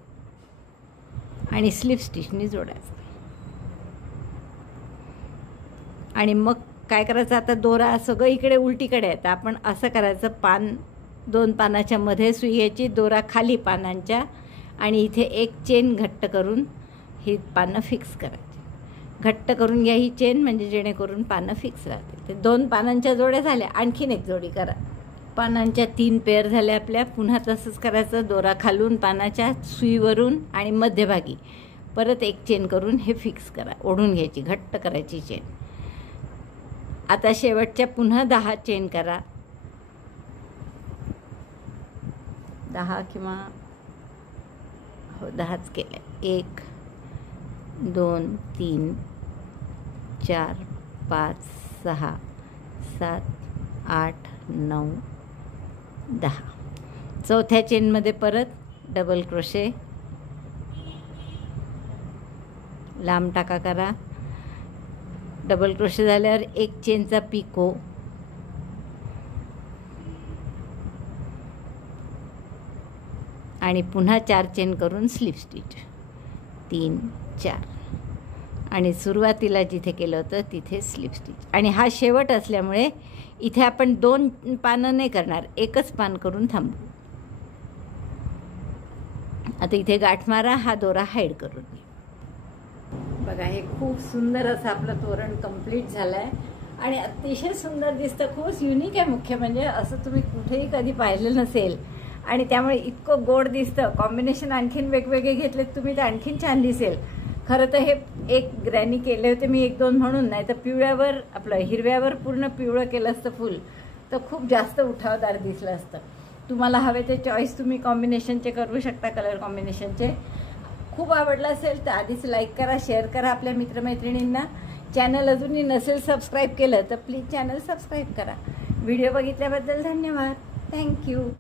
आणि स्लिप स्टिचनी जोडायचं. आणि मग काय करायचं, आता दोरा सगळं इकडे उलटीकडे आहे, तर आपण असं करायचं, पान 2 पानाच्या मध्ये सुई घ्यायची, दोरा खाली पानांच्या, आणि इथे 1 चेन घट्ट करून ही पानं फिक्स करायची. घट्ट करून घ्या ही चेन, म्हणजे जेणेकरून पानं फिक्स राहतील. ते 2 पानांच्या जोड्या झाल्या. आणखीन एक जोडी करा. पानांच्या 3 पेअर झाल्या आपल्या. पुन्हा तसंच करायचं, दोरा खालून पानाच्या सुईवरून आणि मध्यभागी परत 1 चेन करून हे फिक्स करा. ओढून घ्यायची, घट्ट करायची चेन. आता शेवटच्या पुन्हा 10 चेन करा. 10 किंवा 10च केले. 1 2 3 4 5 6 7 8 9 10. चौथ्या चेनमध्ये परत डबल क्रोशे, लांब टाका करा. डबल क्रोशे झाल्यावर 1 चेनचा पिको, आणि पुन्हा 4 चेन करून स्लिप स्टिच. 3 4. आणि सुरुवातीला जिथे केलं होतं तिथे स्लिप स्टिच. आणि हा शेवट असल्यामुळे इथे आपण 2 पानं नाही करणार, 1च पान करून थांबू. आता इथे गाठ मारा, हा दोरा हाईड करून घ्या. बघा, हे खूप सुंदर असं आपलं तोरण कंप्लीट झालं आहे आणि अतिशय सुंदर दिसतं. खूप युनिक आहे. मुख्य म्हणजे असं तुम्ही कुठेही कधी पाहिलं नसेल आणि त्यामुळे इतकं गोड दिसतं. कॉम्बिनेशन आणखीन वेगवेगळे घेतलेत तुम्ही तर आणखीन छान दिसेल. खरं तर हे एक ग्रॅनी केले होते मी, 1-2 म्हणून, नाही तर पिवळ्यावर आपलं हिरव्यावर पूर्ण पिवळं केलं असतं फुल तर खूप जास्त उठावदार दिसलं असतं. तुम्हाला हवे ते चॉईस तुम्ही कॉम्बिनेशनचे करू शकता, कलर कॉम्बिनेशनचे. खूप आवडलं असेल तर आधीच लाईक करा, शेअर करा आपल्या मित्रमैत्रिणींना. चॅनल अजूनही नसेल सबस्क्राईब केलं तर प्लीज चॅनल सबस्क्राईब करा. व्हिडिओ बघितल्याबद्दल धन्यवाद. थँक्यू.